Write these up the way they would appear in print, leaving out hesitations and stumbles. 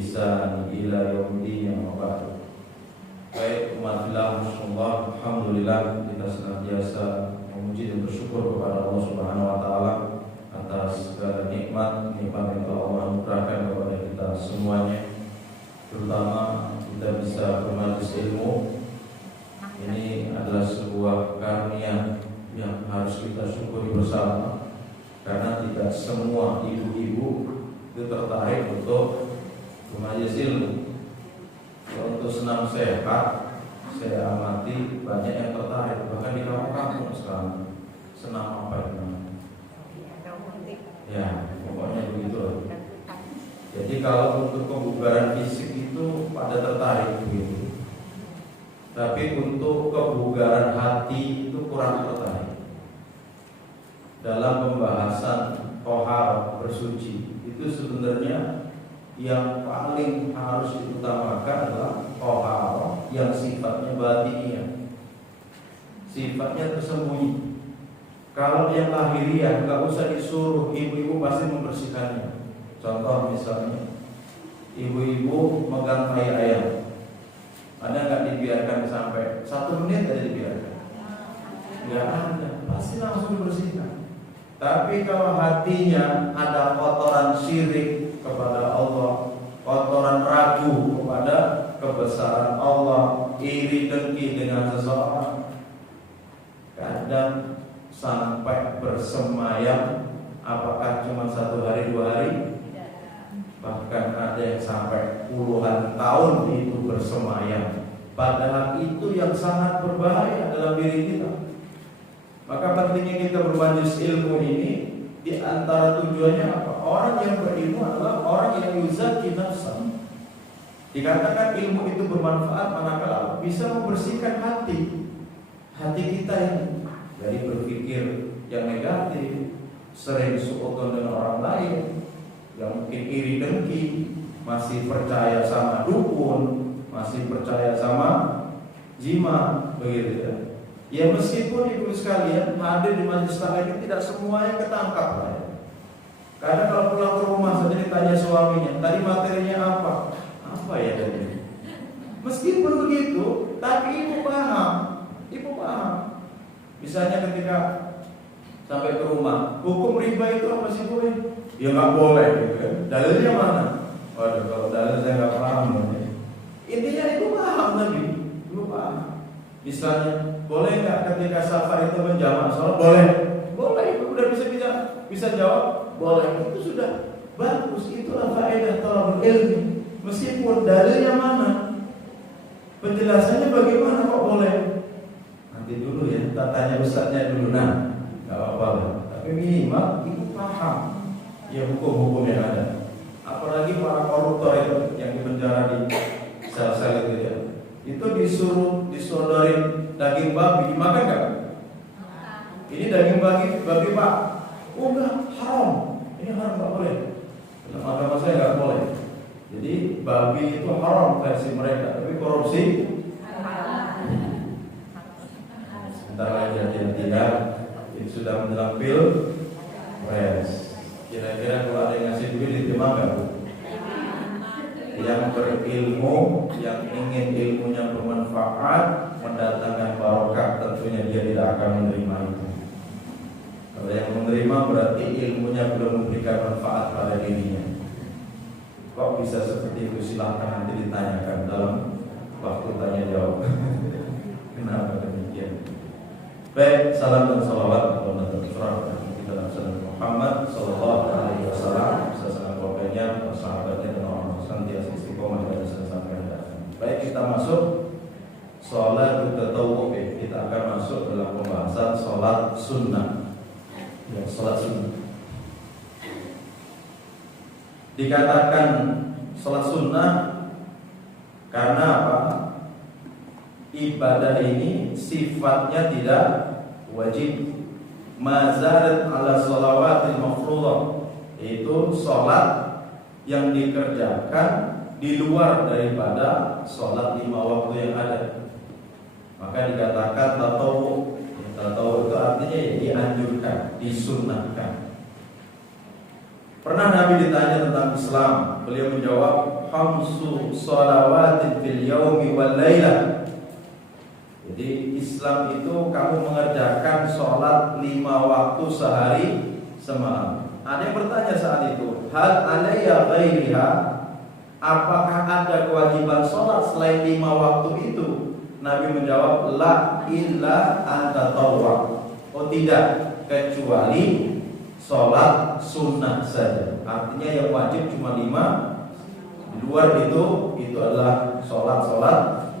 ihsan ila yaumil qiyamah. Baik umat fillah, alhamdulillah kita senantiasa memuji dan bersyukur kepada Allah Subhanahu wa taala atas segala nikmat yang telah Allah anugerahkan kepada kita semuanya. Terutama kita bisa bermajelis ilmu. Ini adalah sebuah karunia yang harus kita syukuri bersama, karena tidak semua ibu-ibu itu tertarik untuk bermajelis ilmu. Untuk senam sehat, saya amati banyak yang tertarik, bahkan di kampung-kampung sekarang. Senam apa itu? Ya, pokoknya begitu. Jadi kalau untuk kebugaran fisik itu pada tertarik begitu, tapi untuk kebugaran hati itu kurang tertarik. Dalam pembahasan tohar bersuci itu sebenarnya yang paling harus diutamakan adalah tohar yang sifatnya batiniah, sifatnya tersembunyi. Kalau yang lahiriah nggak usah disuruh, ibu-ibu pasti membersihkannya. Contoh misalnya, ibu-ibu megang tai ayam, ada nggak dibiarkan sampai 1 menit aja dibiarkan? Nggak ada, pasti langsung dibersihkan. Tapi kalau hatinya ada kotoran syirik kepada Allah, kotoran ragu kepada kebesaran Allah, iri dengki dengan seseorang, kadang sampai bersemayam, apakah cuma 1 hari 2 hari? Bahkan ada yang sampai puluhan tahun itu bersemayam. Padahal itu yang sangat berbahaya dalam diri kita. Maka pentingnya kita bermajelis ilmu ini, di antara tujuannya apa? Orang yang berilmu adalah orang yang yuzaki nafsan. Dikatakan ilmu itu bermanfaat manakala bisa membersihkan hati kita yang dari berpikir yang negatif, sering suudzon dengan orang lain, yang mungkin iri dengki, masih percaya sama dukun, masih percaya sama jima, begitu ya. Ya meskipun ibu sekalian hadir di majelis taklim tidak semuanya ketangkap lah ya. Karena kalau pulang ke rumah saja ditanya suaminya, tadi materinya apa? Apa ya tadi? Meskipun begitu, tapi ibu paham. Misalnya ketika sampai ke rumah, hukum riba itu apa sih Bu? Ya nggak boleh gitu kan. Dalilnya mana? Waduh, kalau dalil saya nggak paham. Intinya ibu paham tadi, ibu paham. Misalnya, boleh nggak ketika safar itu menjamak sholat? Boleh, ibu udah bisa jawab, boleh. Itu sudah bagus, itulah faedah thalabul ilmi. Meskipun dalilnya mana, penjelasannya bagaimana kok boleh? Nanti dulu ya, kita tanya ustadznya dulu. Nah, nggak apa-apa lah. Tapi minimal ibu paham ya hukum-hukum yang ada. Apalagi para koruptor itu yang dipenjara di sel-sel itu ya. Itu disuruh disodorin daging babi, dimakan nggak? Ini daging babi Pak, enggak, haram. Ini haram, nggak boleh. Dalam agama saya nggak boleh. Jadi babi itu haram versi mereka, tapi korupsi sebentar lagi tidak. Ini sudah menjelang pilpres. Kira-kira kalau ada yang ngasih duit diterima nggak Bu? Yang berilmu, yang ingin ilmunya bermanfaat, mendatangkan barokah, tentunya dia tidak akan menerima itu. Kalau yang menerima berarti ilmunya belum memberikan manfaat pada dirinya. Kok bisa seperti itu? Silahkan nanti ditanyakan dalam waktu tanya jawab. Kenapa demikian? Baik, salam dan salawat kepada kita Nabi Muhammad Sallallahu Alaihi Wasallam, beserta keluarganya, sahabatnya dan orang senantiasa istiqomah dan sampai akhir. Baik, kita masuk sholat tatawwu. Kita akan masuk dalam pembahasan sholat sunnah. Ya, sholat sunnah. Dikatakan sholat sunnah karena apa? Ibadah ini sifatnya tidak wajib. Mazadat ala sholawatil mafruḍah, yaitu sholat yang dikerjakan di luar daripada sholat 5 waktu yang ada. Maka dikatakan tatawwu. Tatawwu itu artinya ya dianjurkan, disunnahkan. Pernah Nabi ditanya tentang Islam, beliau menjawab, khamsu shalawatin fil yaumi wal lailah. Jadi Islam itu kamu mengerjakan sholat 5 waktu sehari semalam. Ada yang bertanya saat itu, hal alayya ghairiha? Apakah ada kewajiban sholat selain 5 waktu itu? Nabi menjawab, la illa anta tawwa. Oh tidak, kecuali sholat sunnah saja. Artinya yang wajib cuma 5. Di luar itu adalah sholat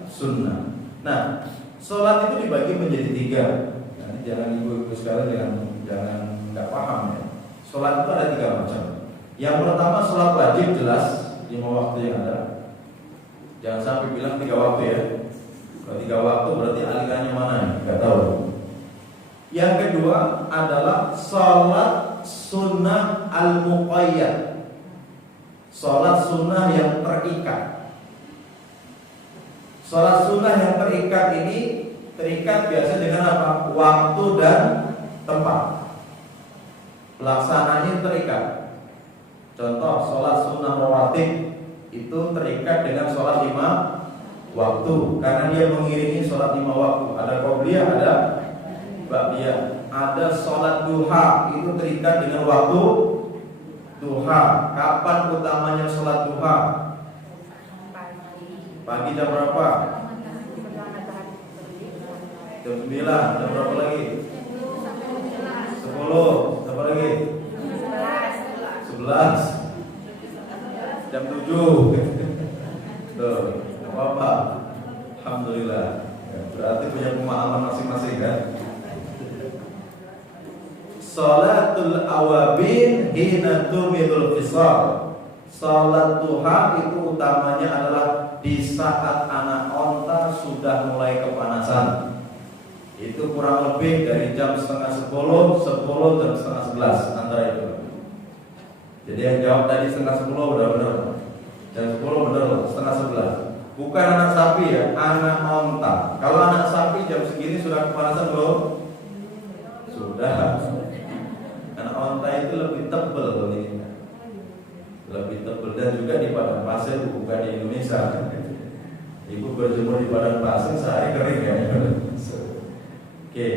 sunnah. Nah, sholat itu dibagi menjadi 3. Nanti jangan ibu-ibu sekalian jangan nggak paham ya. Sholat itu ada 3 macam. Yang pertama sholat wajib, jelas 5 waktu yang ada. Jangan sampai bilang 3 waktu ya. Kalau 3 waktu berarti alirannya mana? Nggak tahu. Yang kedua adalah sholat sunnah al-muqayyad. Sholat sunnah yang terikat. Sholat sunnah yang terikat ini terikat biasa dengan apa? Waktu dan tempat. Pelaksananya terikat. Contoh sholat sunnah rawatib itu terikat dengan sholat 5 waktu, karena dia mengiringi sholat 5 waktu. Ada qobliyah, ada ba'diyah. Ada sholat duha, itu terikat dengan waktu duha. Kapan utamanya sholat duha? Pagi jam berapa? Jam 9. Jam berapa lagi? 10. Apa lagi? 11. Jam 7. Tuh, apa? Alhamdulillah. Berarti punya pemahaman masing-masing kan? Salatul awabin hina tumidul fisal. Salat duha itu utamanya adalah di saat anak onta sudah mulai kepanasan. Itu kurang lebih dari jam setengah 10, 10 jam setengah 11 antara itu. Jadi yang jawab tadi setengah 10 udah benar. Jam 10 benar loh, setengah 11. Bukan anak sapi ya, anak onta. Kalau anak sapi jam segini sudah kepanasan belum? Sudah. Anak onta itu lebih tebal ini. Lebih tebal dan juga di padang pasir, bukan di Indonesia. Ibu berjemur di padang pasir sehari kering ya. Oke.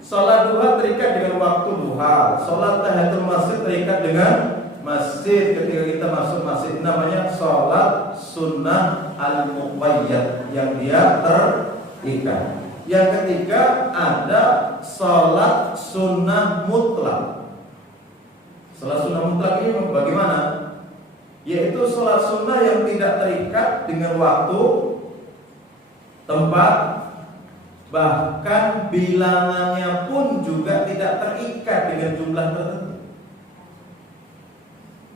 Sholat duha terikat dengan waktu duha. Sholat tahiyatul masjid terikat dengan masjid. Ketika kita masuk masjid, namanya sholat sunnah al-muqayyad, yang dia terikat. Yang ketiga ada sholat sunnah mutlak. Sholat sunnah mutlak ini bagaimana? Yaitu sholat sunnah yang tidak terikat dengan waktu, tempat, bahkan bilangannya pun juga tidak terikat dengan jumlah tertentu.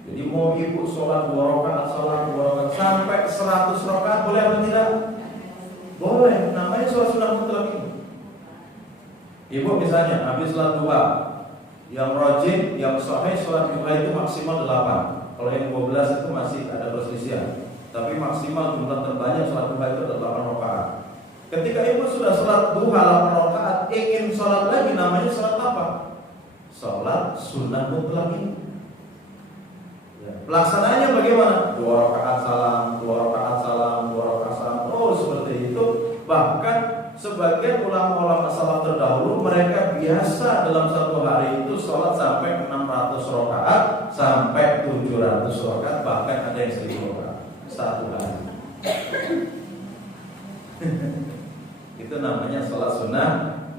Jadi mau ibu sholat 2 rakaat sampai 100 rakaat boleh atau tidak? Boleh, namanya sholat sunnah mutlak ini. Ibu misalnya habis sholat duha, yang rajih, yang sahih sholat duha itu maksimal 8. Kalau yang 12 itu masih ada perselisihan. Tapi maksimal jumlah terbanyak sholat duha itu adalah 8 rakaat. Ketika ibu sudah sholat duha 8 rakaat, ingin sholat lagi, namanya sholat apa? Sholat sunnah mutlak ini. Pelaksananya bagaimana? 2 rakaat salam, 2 rakaat salam, 2 rakaat salam. Oh seperti itu. Bahkan sebagian ulama-ulama salaf terdahulu, mereka biasa dalam satu hari itu sholat sampai 600 rakaat sampai 700 rakaat, bahkan ada yang 1000 rakaat satu hari. Itu namanya sholat sunnah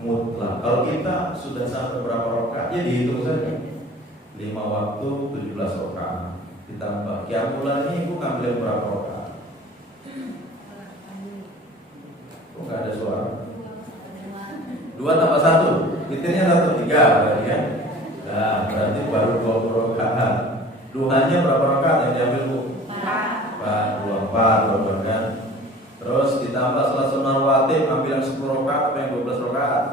mutlak. Kalau kita sudah sampai berapa rakaat, ya dihitung saja. 5 waktu 17 rakaat. Ditambah qiyamulani, ibu ngambil berapa rakaat? Kok nggak ada suara? 2 tambah 1, witirnya 1, 3 berarti ya. Nah, berarti baru 20 rakaat. Duhanya berapa rakaat yang diambil bu? 4 kan? Terus ditambah sholat sunnah rawatib, ambil yang 10 rakaat atau yang 12 rakaat?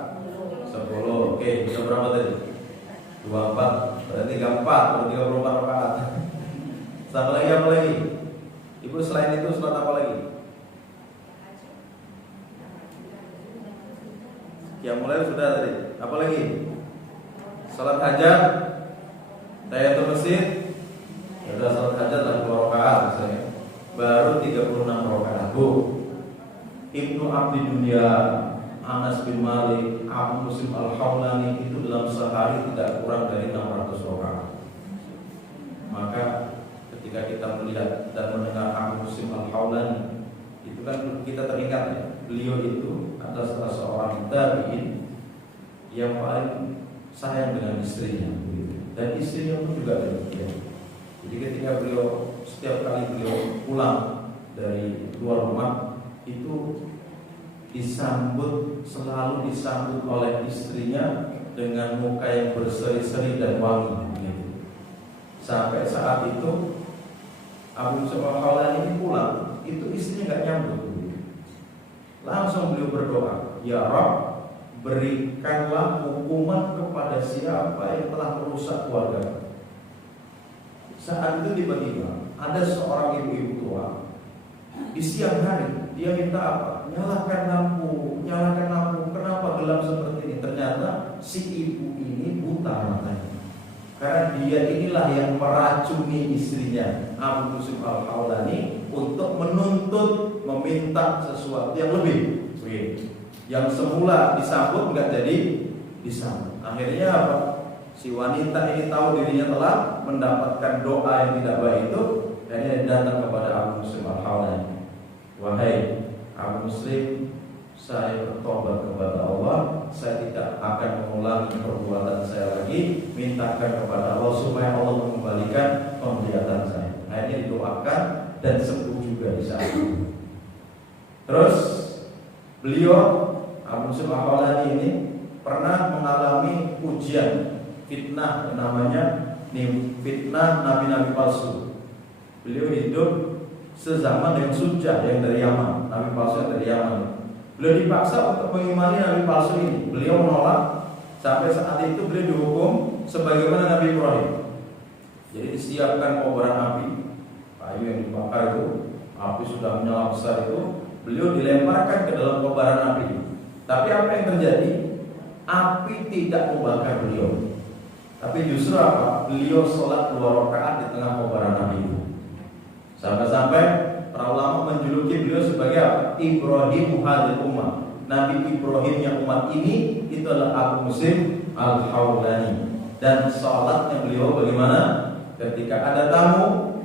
10. Oke, kita berapa tadi? 24. Berarti 34, berarti 34 rakaat. Sama lagi apa lagi? Ibu selain itu sholat apa lagi? Ya mulai sudah tadi. Apa lagi? Sholat hajat, tahiyatul masjid. Sudah sholat hajat dan 2 rakaat misalnya. abdi dunia Anas bin Malik, Abu Muslim Al-Khawlani itu dalam sehari tidak kurang dari 600 rakaat. Maka ketika kita melihat dan mendengar Abu Muslim Al-Khawlani, itu kan kita teringat ya, beliau itu adalah salah seorang tabi'in yang paling sayang dengan istrinya, dan istrinya pun juga demikian. Jadi ketika beliau setiap kali beliau pulang dari luar rumah itu selalu disambut oleh istrinya dengan muka yang berseri-seri dan wangi gitu. Sampai saat itu Abu Muslim Al-Khawlani ini pulang, itu istrinya nggak nyambut. Langsung beliau berdoa, ya Rabb, berikanlah hukuman kepada siapa yang telah merusak keluarga. Saat itu tiba-tiba ada seorang ibu-ibu tua di siang hari, dia minta apa? Nyalakan lampu. Kenapa gelap seperti ini? Ternyata si ibu ini buta matanya. Karena dia inilah yang meracuni istrinya Abu Muslim Al-Khawlani untuk menuntut, meminta sesuatu yang lebih. Yang semula disambut nggak jadi disambut. Akhirnya apa? Si wanita ini tahu dirinya telah mendapatkan doa yang tidak baik itu, dan dia datang kepada Abu Muslim Al-Khawlani. Wahai Abu Muslim, saya bertobat kepada Allah, saya tidak akan mengulangi perbuatan saya lagi. Mintakan kepada Allah supaya Allah mengembalikan penglihatan saya. Akhirnya didoakan dan sembuh juga di saat itu. Terus beliau Abu Muslim Al-Khawlani ini pernah mengalami ujian, fitnah namanya, fitnah nabi-nabi palsu. Beliau hidup sezaman dengan Sujah yang dari Yaman, nabi palsu yang dari Yaman. Beliau dipaksa untuk mengimani nabi palsu ini. Beliau menolak. Sampai saat itu beliau dihukum sebagaimana Nabi Ibrahim. Jadi disiapkan kobaran api, kayu yang dibakar itu, api sudah menyala besar itu, beliau dilemparkan ke dalam kobaran api. Tapi apa yang terjadi? Api tidak membakar beliau. Tapi justru apa? Beliau sholat 2 rakaat di tengah kobaran api itu. Sampai-sampai para ulama menjuluki beliau sebagai apa? Ibrahim hadil ummah. Nabi Ibrahimnya umat ini itu adalah Abu Muslim Al-Khawlani. Dan sholatnya beliau bagaimana? Ketika ada tamu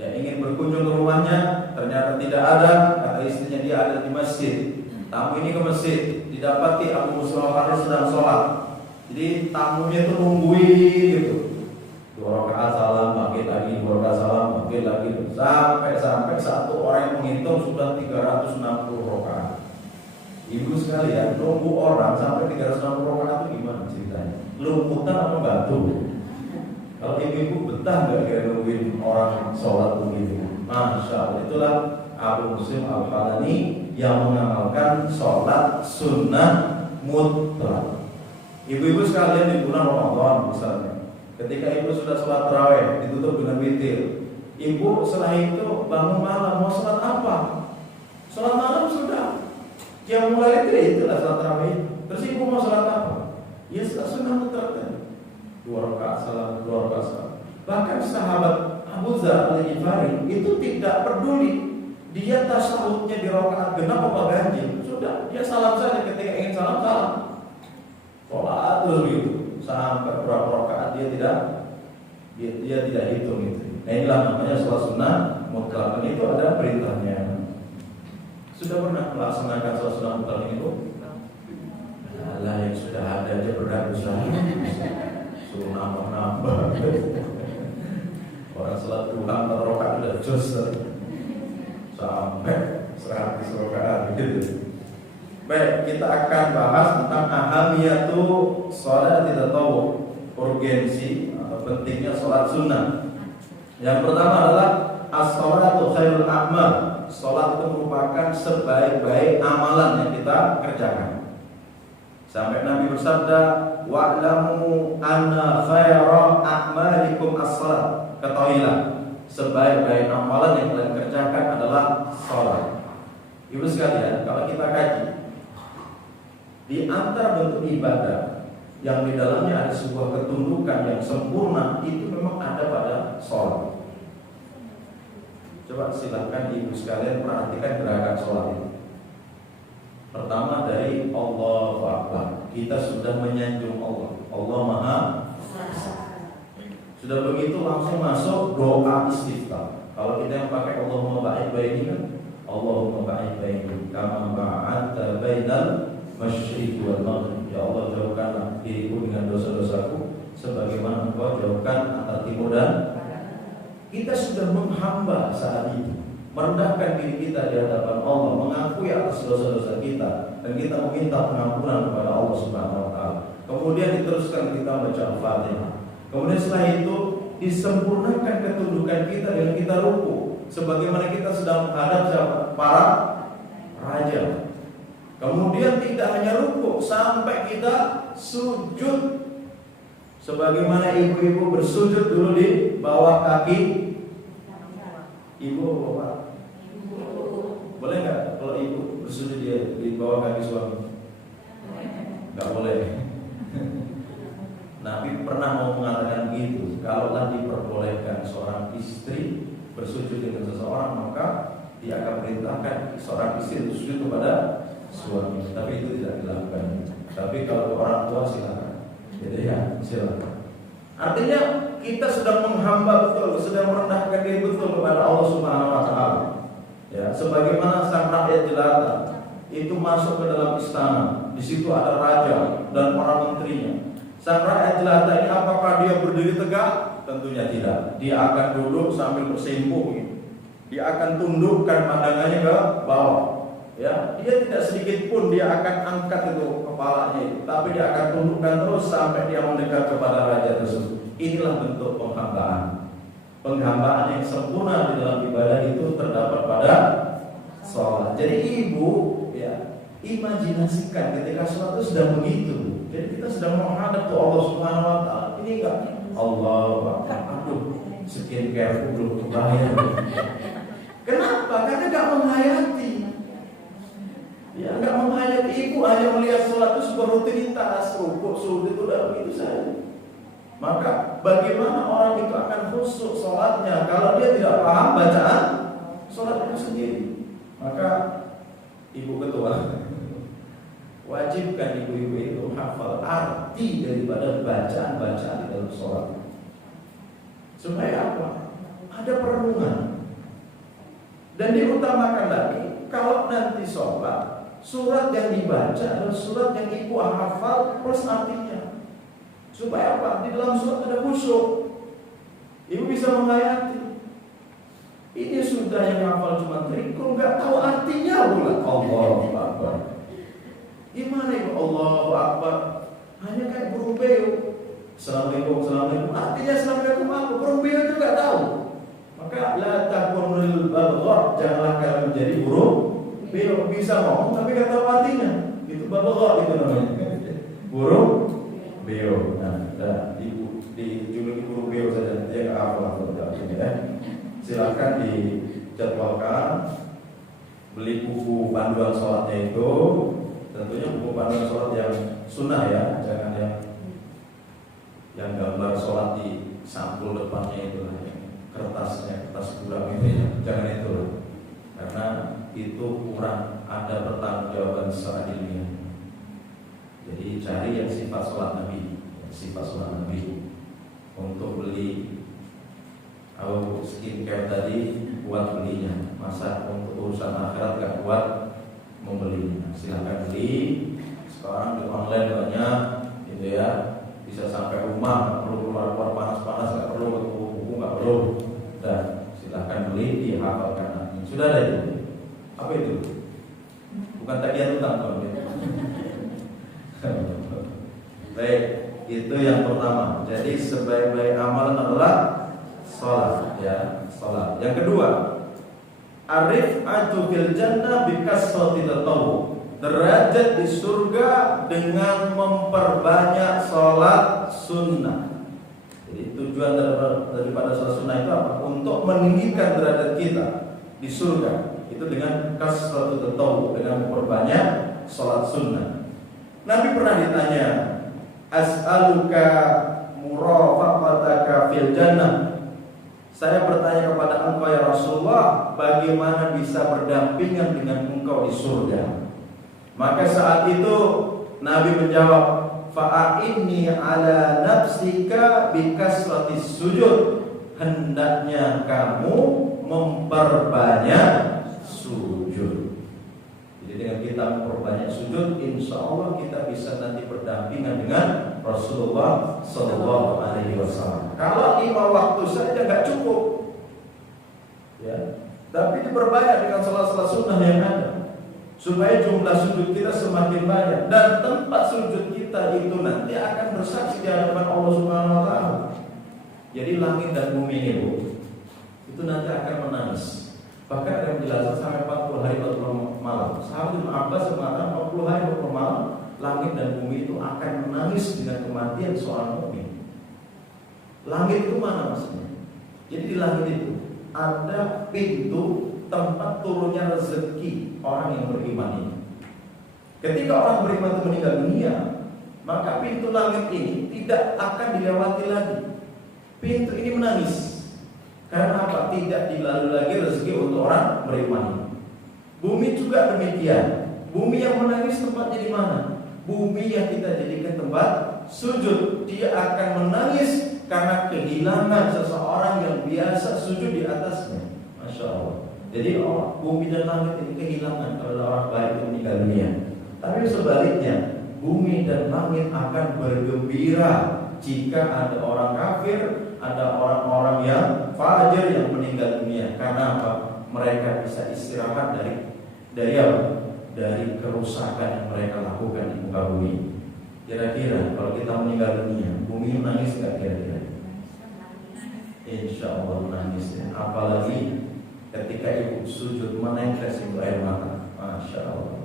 yang ingin berkunjung ke rumahnya, ternyata tidak ada, kata istrinya dia ada di masjid. Tamu ini ke masjid, didapati Abu Muslim Al-Khawlani sedang sholat. Jadi tamunya itu nungguin gitu. 2 rakaat salam, bangkit lagi, 2 rakaat salam, bangkit lagi, sampai satu orang yang menghitung sudah 360 rakaat. Ibu sekalian, nunggu orang sampai 360 rakaat itu gimana ceritanya? Lumputan apa batu? Kalau ibu-ibu betah nggak kira nungguin orang sholat begitu? Masya Allah, itulah Abu Muslim Al-Khawlani yang mengamalkan sholat sunnah mutlak. Ibu-ibu sekalian di bulan Ramadan misalnya, ketika ibu sudah sholat tarawih ditutup dengan witir, ibu setelah itu bangun malam mau sholat apa? Sholat malam sudah, yang mulai itulah sholat tarawih. Terus ibu mau sholat apa? Ya sunnah mutlak tadi, 2 rakaat salam, 2 rakaat salam. Bahkan sahabat Abu Dzar Al-Ghifari itu tidak peduli dia tasyahudnya di rakaat genap apa ganjil, sudah dia salam saja ketika ingin salam. Sholat terus begitu sampai berapa rakaat dia tidak hitung itu. Nah inilah namanya sholat sunnah mutlak. Dan itu ada perintahnya. Sudah pernah melaksanakan sholat sunnah mutlak ini Bu? Nah, yang sudah ada aja beratus-ratus suruh nambah. Orang sholat duha 4 rakaat udah jos sampai 100 rakaat gitu. Baik, kita akan bahas tentang ahamiyatu sholat tatawwu, urgensi atau pentingnya sholat sunnah. Yang pertama adalah as-sholatu khairul a'mal. Sholat itu merupakan sebaik-baik amalan yang kita kerjakan. Sampai Nabi bersabda, wa'lamu anna khaira a'malikum as-sholat. Ketahuilah, sebaik-baik amalan yang kalian kerjakan adalah sholat. Ibu sekalian, kalau kita kaji, di antara bentuk ibadah yang di dalamnya ada sebuah ketundukan yang sempurna, itu memang ada pada sholat. Coba silahkan ibu sekalian perhatikan gerakan sholat ini. Pertama dari Allahu Akbar. Kita sudah menyanjung Allah. Allah Maha Esa. Sudah begitu langsung masuk doa istiftah. Kalau kita yang pakai Allahumma ba'id baini kan, Allahumma ba'id baini kama ba'adta bainal masyriqi wal maghrib. Ya Allah, jauhkanlah diriku dengan dosa-dosaku sebagaimana Engkau jauhkan antara timur dan barat. Kita sudah menghamba saat itu, merendahkan diri kita di hadapan Allah, mengakui atas dosa-dosa kita, dan kita meminta pengampunan kepada Allah Subhanahu wa taala. Kemudian diteruskan kita baca Al-Fatihah. Kemudian setelah itu disempurnakan ketundukan kita dengan kita ruku, sebagaimana kita sedang menghadap para raja. Kemudian tidak hanya ruku, sampai kita sujud, sebagaimana ibu-ibu bersujud dulu di bawah kaki ibu bapak. Boleh nggak kalau ibu bersujud di bawah kaki suami? Nggak boleh. Nabi pernah mau mengatakan begitu. Kalaulah diperbolehkan seorang istri bersujud dengan seseorang, maka dia akan perintahkan seorang istri bersujud kepada suami. Tapi itu tidak dilakukan. Tapi kalau orang tua silakan. Jadi ya silakan. Artinya kita sedang menghamba betul, sedang merendahkan diri betul kepada Allah Subhanahu wa taala. Ya, sebagaimana sang rakyat jelata itu masuk ke dalam istana, di situ ada raja dan para menterinya. Sang rakyat jelata ini apakah dia berdiri tegak? Tentunya tidak. Dia akan duduk sambil bersimpuh. Dia akan tundukkan pandangannya ke bawah. Ya, dia tidak sedikit pun dia akan angkat itu kepalanya itu, tapi dia akan tundukkan terus sampai dia mendekat kepada raja tersebut. Inilah bentuk penghambaan. Penghambaan yang sempurna di dalam ibadah itu terdapat pada sholat. Jadi ibu, ya, imajinasikan ketika sholat itu sedang begitu. Jadi kita sedang menghadap ke Allah Subhanahu wa taala. Ini enggak Allahu Akbar. Aduh, skincare belum kebayang. Kenapa? Karena enggak menghayati. Ya, enggak menghayati. Ibu hanya melihat sholat itu sebuah rutinitas, rukuk, sujud itu udah begitu saja. Maka bagaimana orang itu akan khusyuk sholatnya kalau dia tidak paham bacaan sholat itu sendiri? Maka ibu ketua wajibkan ibu-ibu itu hafal arti daripada bacaan-bacaan di dalam sholat. Supaya apa? Ada perenungan. Dan diutamakan lagi, kalau nanti sholat, surat yang dibaca adalah surat yang ibu hafal plus artinya. Supaya apa? Di dalam surat ada khusyuk. Ibu bisa menghayati. Ini sudah yang hafal cuma trikul, nggak tahu artinya pula. Allahu Akbar. Gimana ibu? Allahu Akbar. Hanya kayak burung beo. Assalamualaikum, assalamualaikum. Artinya assalamualaikum apa? Burung beo itu nggak tahu. Maka la takunul babghah, janganlah kalian menjadi burung beo. Bisa ngomong tapi nggak tahu artinya. Itu babghah itu namanya. Burung beo. Nah, dijuluki burung beo saja, dia nggak hafal ya. Silakan dijadwalkan beli buku panduan sholatnya itu. Tentunya buku panduan sholat yang sunnah ya, jangan yang gambar sholat di sampul depannya itu lah, kertasnya, kertas kurang itu ya, jangan itu lah. Karena itu kurang ada pertanggungjawaban secara ilmiah. Jadi cari yang sifat sholat Nabi, untuk beli atau skincare tadi buat belinya, masa untuk urusan akhirat gak buat membelinya. Silahkan beli. Sekarang di online banyak, gitu ya, bisa sampai rumah, nggak perlu keluar panas-panas, nggak perlu ke buku, nggak perlu. Dan silahkan beli, dihafalkan. Sudah ada itu. Apa itu? Bukan tagihan utang kan? Baik, itu yang pertama. Jadi sebaik-baik amalan adalah sholat, ya, sholat. Yang kedua, arif'atu fil jannah bikasratil tatawwu. Derajat di surga dengan memperbanyak sholat sunnah. Jadi tujuan daripada sholat sunnah itu apa? Untuk meninggikan derajat kita di surga. Itu dengan kasratul tatawwu, dengan memperbanyak sholat sunnah. Nabi pernah ditanya, as'aluka murafaqataka fil jannah. Saya bertanya kepada engkau ya Rasulullah, bagaimana bisa berdampingan dengan engkau di surga? Maka saat itu Nabi menjawab, fa'inni ala nafsika bikasratis sujud. Hendaknya kamu memperbanyak sujud. Jadi dengan kita memperbanyak sujud, insya Allah kita bisa nanti berdampingan dengan Rasulullah Sallallahu Alaihi Wasallam. Kalau 5 waktu saja nggak cukup, ya, tapi diperbanyak dengan salat-salat sunnah yang ada, supaya jumlah sujud kita semakin banyak dan tempat sujud kita itu nanti akan bersaksi di hadapan Allah Subhanahu Wa Taala. Jadi langit dan bumi ini, Bu, itu nanti akan menangis. Bahkan ada yang menjelaskan sampai 40 hari 40 malam. Sahabat Ibnu Abbas mengatakan 40 hari 40 malam langit dan bumi itu akan menangis dengan kematian seorang mukmin. Langit itu mana maksudnya? Jadi di langit itu ada pintu tempat turunnya rezeki orang yang beriman ini. Ketika orang beriman itu meninggal dunia, maka pintu langit ini tidak akan dilewati lagi. Pintu ini menangis. Karena apa? Tidak dilalui lagi rezeki untuk orang beriman. Bumi juga demikian. Bumi yang menangis tempatnya di mana? Bumi yang kita jadikan tempat sujud, dia akan menangis karena kehilangan seseorang yang biasa sujud di atasnya. Masya Allah. Jadi bumi dan langit ini kehilangan kalau orang baik itu meninggal dunia. Tapi sebaliknya, bumi dan langit akan bergembira jika ada orang kafir, ada orang-orang yang fajir yang meninggal dunia. Karena apa? Mereka bisa istirahat dari apa? Dari kerusakan yang mereka lakukan di muka bumi. Kira-kira kalau kita meninggal dunia, bumi menangis nggak kira-kira? Insya Allah menangis ya. Apalagi ketika ibu sujud menetes itu air mata. Masya Allah.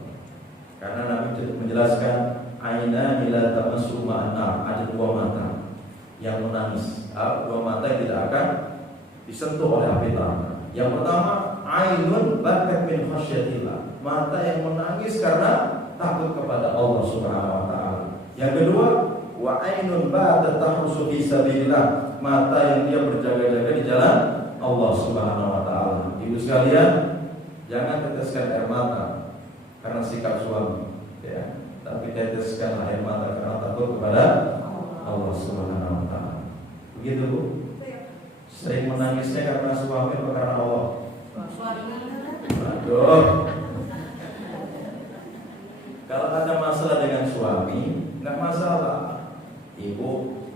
Karena Nabi menjelaskan aina ila tamassu ma'an, ada 2 mata yang menangis, 2 mata yang tidak akan disentuh oleh api neraka. Yang pertama, ainun bakat min khasyatillah, mata yang menangis karena takut kepada Allah Subhanahu wa taala. Yang kedua, wa ainun ba'da tahrusu fi sabilillah, mata yang dia berjaga-jaga di jalan Allah Subhanahu wa taala. Ibu sekalian, jangan teteskan air mata karena sikap suami, ya, tapi teteskan air mata karena takut kepada Allah Subhanahu wa taala. Begitu, Bu? Sering menangisnya karena suami atau karena Allah? Aduh. Kalau ada masalah dengan suami, enggak masalah. Ibu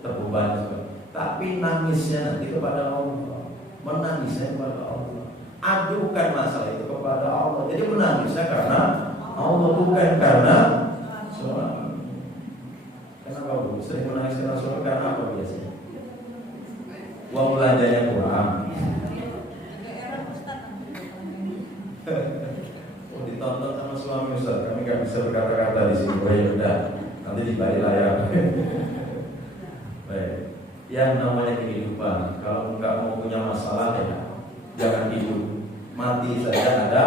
terbebani, tapi nangisnya nanti kepada Allah. Menangisnya kepada Allah. Adukan masalah itu kepada Allah. Jadi menangisnya karena Allah, bukan karena suami. Kenapa, Bu? Sering menangis karena suami karena apa biasanya? Uang belanjanya kurang. Oh, ditonton sama suami, Ustaz. Kami nggak bisa berkata-kata di sini. Oh ya udah, nanti di balik layar. Baik. Yang namanya kehidupan, kalau nggak mau punya masalah ya jangan hidup. Mati saja ada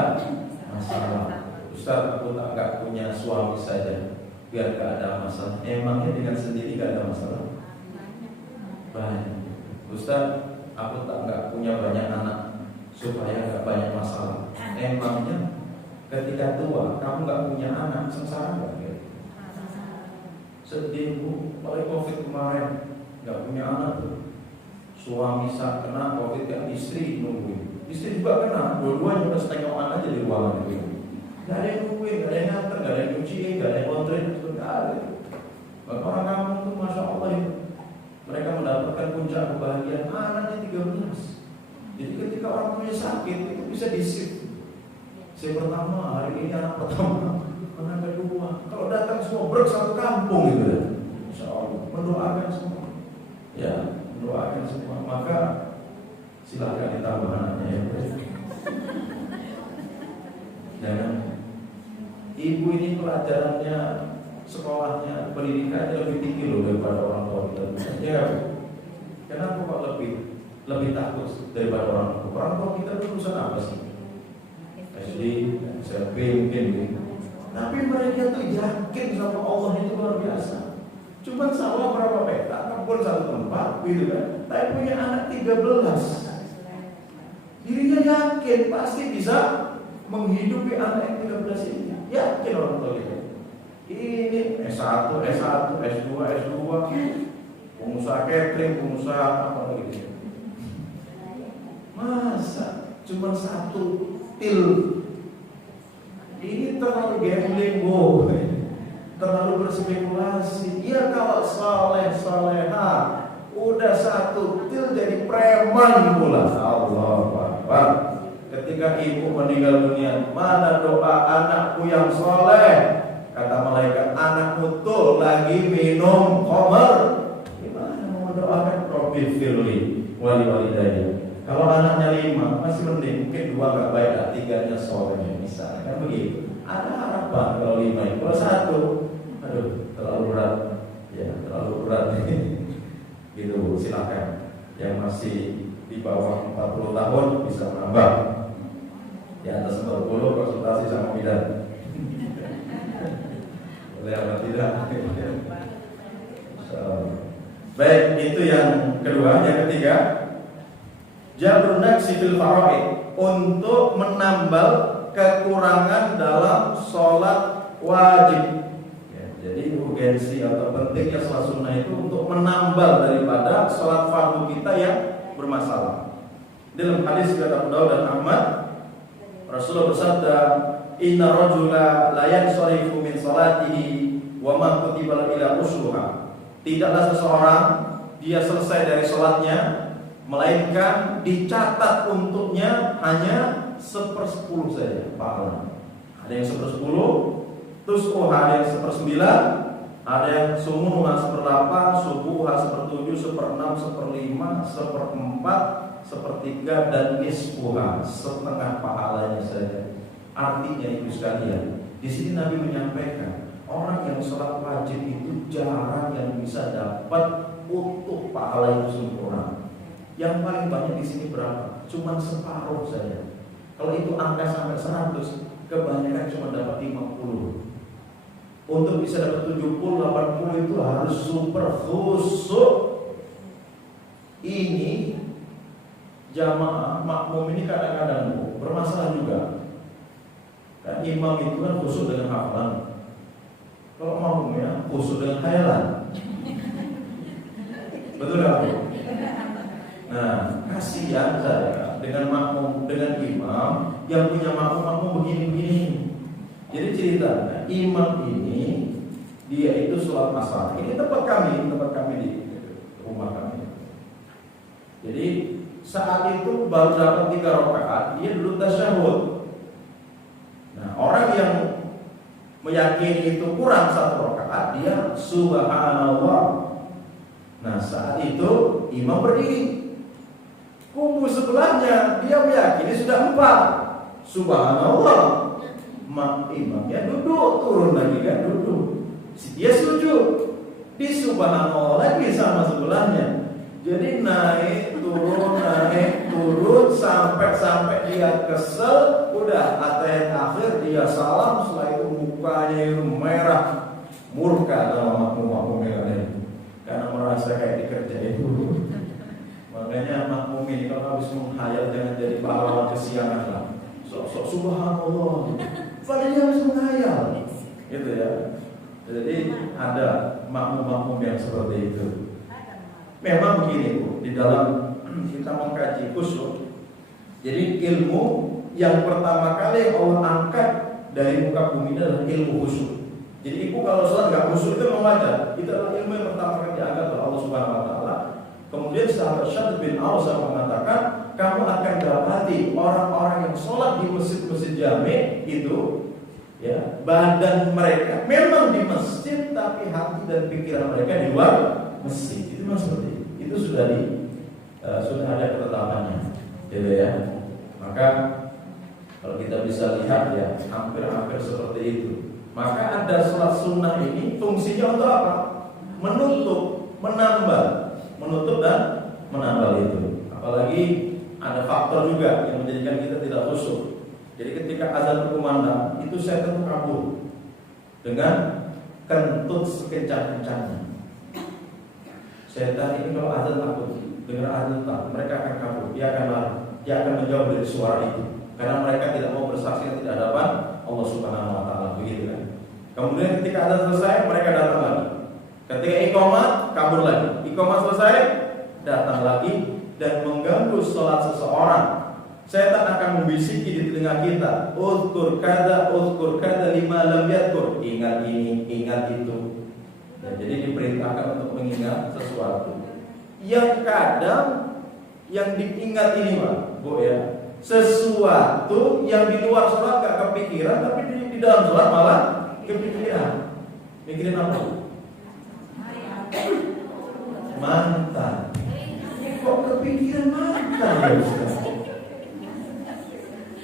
masalah. Ustaz, aku nggak punya suami saja biar nggak ada masalah. Emangnya dengan sendiri nggak ada masalah? Banyak. Ustaz, aku nggak punya banyak anak supaya nggak banyak masalah. Emangnya ketika tua kamu nggak punya anak, sengsara nggak? Sedih, Bu. Oleh COVID kemarin nggak punya anak tuh. Suami saat kena COVID kan istri nungguin. Istri juga kena, dua-duanya udah setengokan aja di ruangan itu. Gak ada yang nungguin, gak ada yang nganter, gak ada yang nyuciin, gak ada yang ngontrin, gak ada. Maka orang kampung tuh Masya Allah itu, mereka mendapatkan puncak kebahagiaan anaknya 13. Jadi ketika orang punya sakit itu bisa di-shift. Si pertama, hari ini anak pertama, anak kedua. Kalau datang semua brek satu kampung gitu ya. Masya Allah, mendoakan semua. Ya, mendoakan semua. Maka silahkan ditambah anaknya ya. Jangan. Ibu ini pelajarannya, sekolahnya, pendidikannya lebih tinggi loh daripada orang tua kita. Ya, kenapa kok lebih takut daripada orang tua? Orang tua kita lulusan apa sih? SD, SMP mungkin gitu. Tapi mereka tuh yakin sama Allah itu luar biasa. Cuma sawah berapa petak, kebun satu tempat, gitu kan? Tapi punya anak 13. Dirinya yakin pasti bisa menghidupi anak yang 13 ini. Yakin orang tua kita. S1, S1, S2, S2, pengusaha catering, pengusaha apa lagi. Masa cuma satu til? Ini terlalu gambling, boy. Terlalu berspekulasi. Ya kalau soleh-soleha udah satu til jadi preman pula. Allah Akbar. Ketika ibu meninggal dunia, mana doa anakku yang soleh? Kata malaikat, anakmu tuh lagi minum khamr. Gimana mau doakan Rabbil firli wali walidayya? Kalau anaknya 5 masih mending, mungkin 2 nggak baik, 3-nya soleh misalnya, kan begitu. Ada harapan kalau 5. Kalau 1, aduh terlalu berat, ya terlalu berat. Gitu, silakan. Yang masih di bawah 40 tahun bisa menambah. Di atas 40 konsultasi sama bidan. Boleh apa tidak? Baik, itu yang kedua. Yang ketiga, jabrun naqsi fil faraid, untuk menambal kekurangan dalam sholat wajib. Ya, jadi urgensi atau pentingnya sholat sunnah itu untuk menambal daripada sholat fardu kita yang bermasalah. Dalam hadis riwayat Abu Dawud dan Ahmad, Rasulullah bersabda, inna rajula la yansarifu min salatihi wa ma kutiba ila usuha. Tidaklah seseorang dia selesai dari sholatnya melainkan dicatat untuknya hanya 1/10 saja pahala. Ada yang 1/10, tus'uha ada yang 1/9, ada yang sumunuha 1/8, subuha 1/7, 1/6, 1/5, 1/4, 1/3 dan nisfuha, setengah pahalanya saja. Artinya itu sekalian, di sini Nabi menyampaikan orang yang sholat wajib itu jarang yang bisa dapat utuh pahala itu sempurna. Yang paling banyak di sini berapa? Cuman separuh saja. Kalau itu angka sampai 100, kebanyakan cuma dapat 50. Untuk bisa dapat 70, 80 itu harus super khusyuk. Ini jamaah makmum ini kadang-kadang bermasalah juga. Kan imam itu kan khusyuk dengan hafalan. Kalau makmumnya khusyuk dengan khayalan. Betul nggak, Bu? Nah, kasihan saya dengan makmum, dengan imam yang punya makmum begini-begini. Jadi ceritanya imam ini dia itu sholat asar. Ini tempat kami di rumah kami. Jadi saat itu baru dapat 3 rakaat, dia duduk tasyahud. Nah, orang yang meyakini itu kurang 1 rakaat, dia subhanallah. Nah, saat itu imam berdiri. Kubu sebelahnya dia meyakini sudah 4. Subhanallah. Imamnya duduk, turun lagi kan duduk. Dia sujud. Di subhanallah lagi sama sebelahnya. Jadi naik turun sampai dia kesel, udah atayat akhir dia salam, setelah itu mukanya itu merah, murka sama makmum yang lain. Karena merasa kayak dikerjain dulu. Makanya makmum ini kalau habis menghayal jangan jadi pahlawan kesiangan lah. Sok subhanallah. Padahal dia harus menghayal. Gitu ya. Jadi ada makmum-makmum yang seperti itu. Memang begini, Bu, di dalam kita mengkaji khusyuk. Jadi ilmu yang pertama kali Allah angkat dari muka bumi adalah ilmu khusyuk. Jadi ibu kalau sholat nggak khusyuk itu memang wajar. Itu adalah ilmu yang pertama kali diangkat oleh Allah Subhanahu Wa Taala. Kemudian sahabat Syadid bin Aus mengatakan, kamu akan dapati orang-orang yang sholat di masjid-masjid jami itu, ya, badan mereka memang di masjid, tapi hati dan pikiran mereka di luar masjid. Itu memang seperti itu sudah ada ketetapannya, gitu ya. Maka kalau kita bisa lihat ya, hampir seperti itu. Maka ada sholat sunnah ini fungsinya untuk apa? Menutup, menutup dan menambal itu. Apalagi ada faktor juga yang menjadikan kita tidak khusyuk. Jadi ketika azan berkumandang, itu setan kabur dengan kentut sekencang-kencangnya. Setan ini kalau azan takut, dengar azan takut, mereka akan kabur, dia akan lari, dia akan menjauh dari suara itu. Karena mereka tidak mau bersaksi di hadapan Allah Subhanahu Wa Taala, begitu kan? Kemudian ketika adzan selesai, mereka datang lagi. Ketika iqamah, kabur lagi. Iqamah selesai, datang lagi dan mengganggu sholat seseorang. Setan akan membisiki di telinga kita, uzkur kada lima lam yadkur. Ingat ini, ingat itu. Ya, jadi diperintahkan untuk mengingat sesuatu. Yang kadang yang diingat ini Pak, Bu ya, sesuatu yang di luar sholat gak kepikiran, tapi di dalam sholat malah kepikiran. Mikirin apa? Mantan. Kok kepikiran mantan ya Ustaz?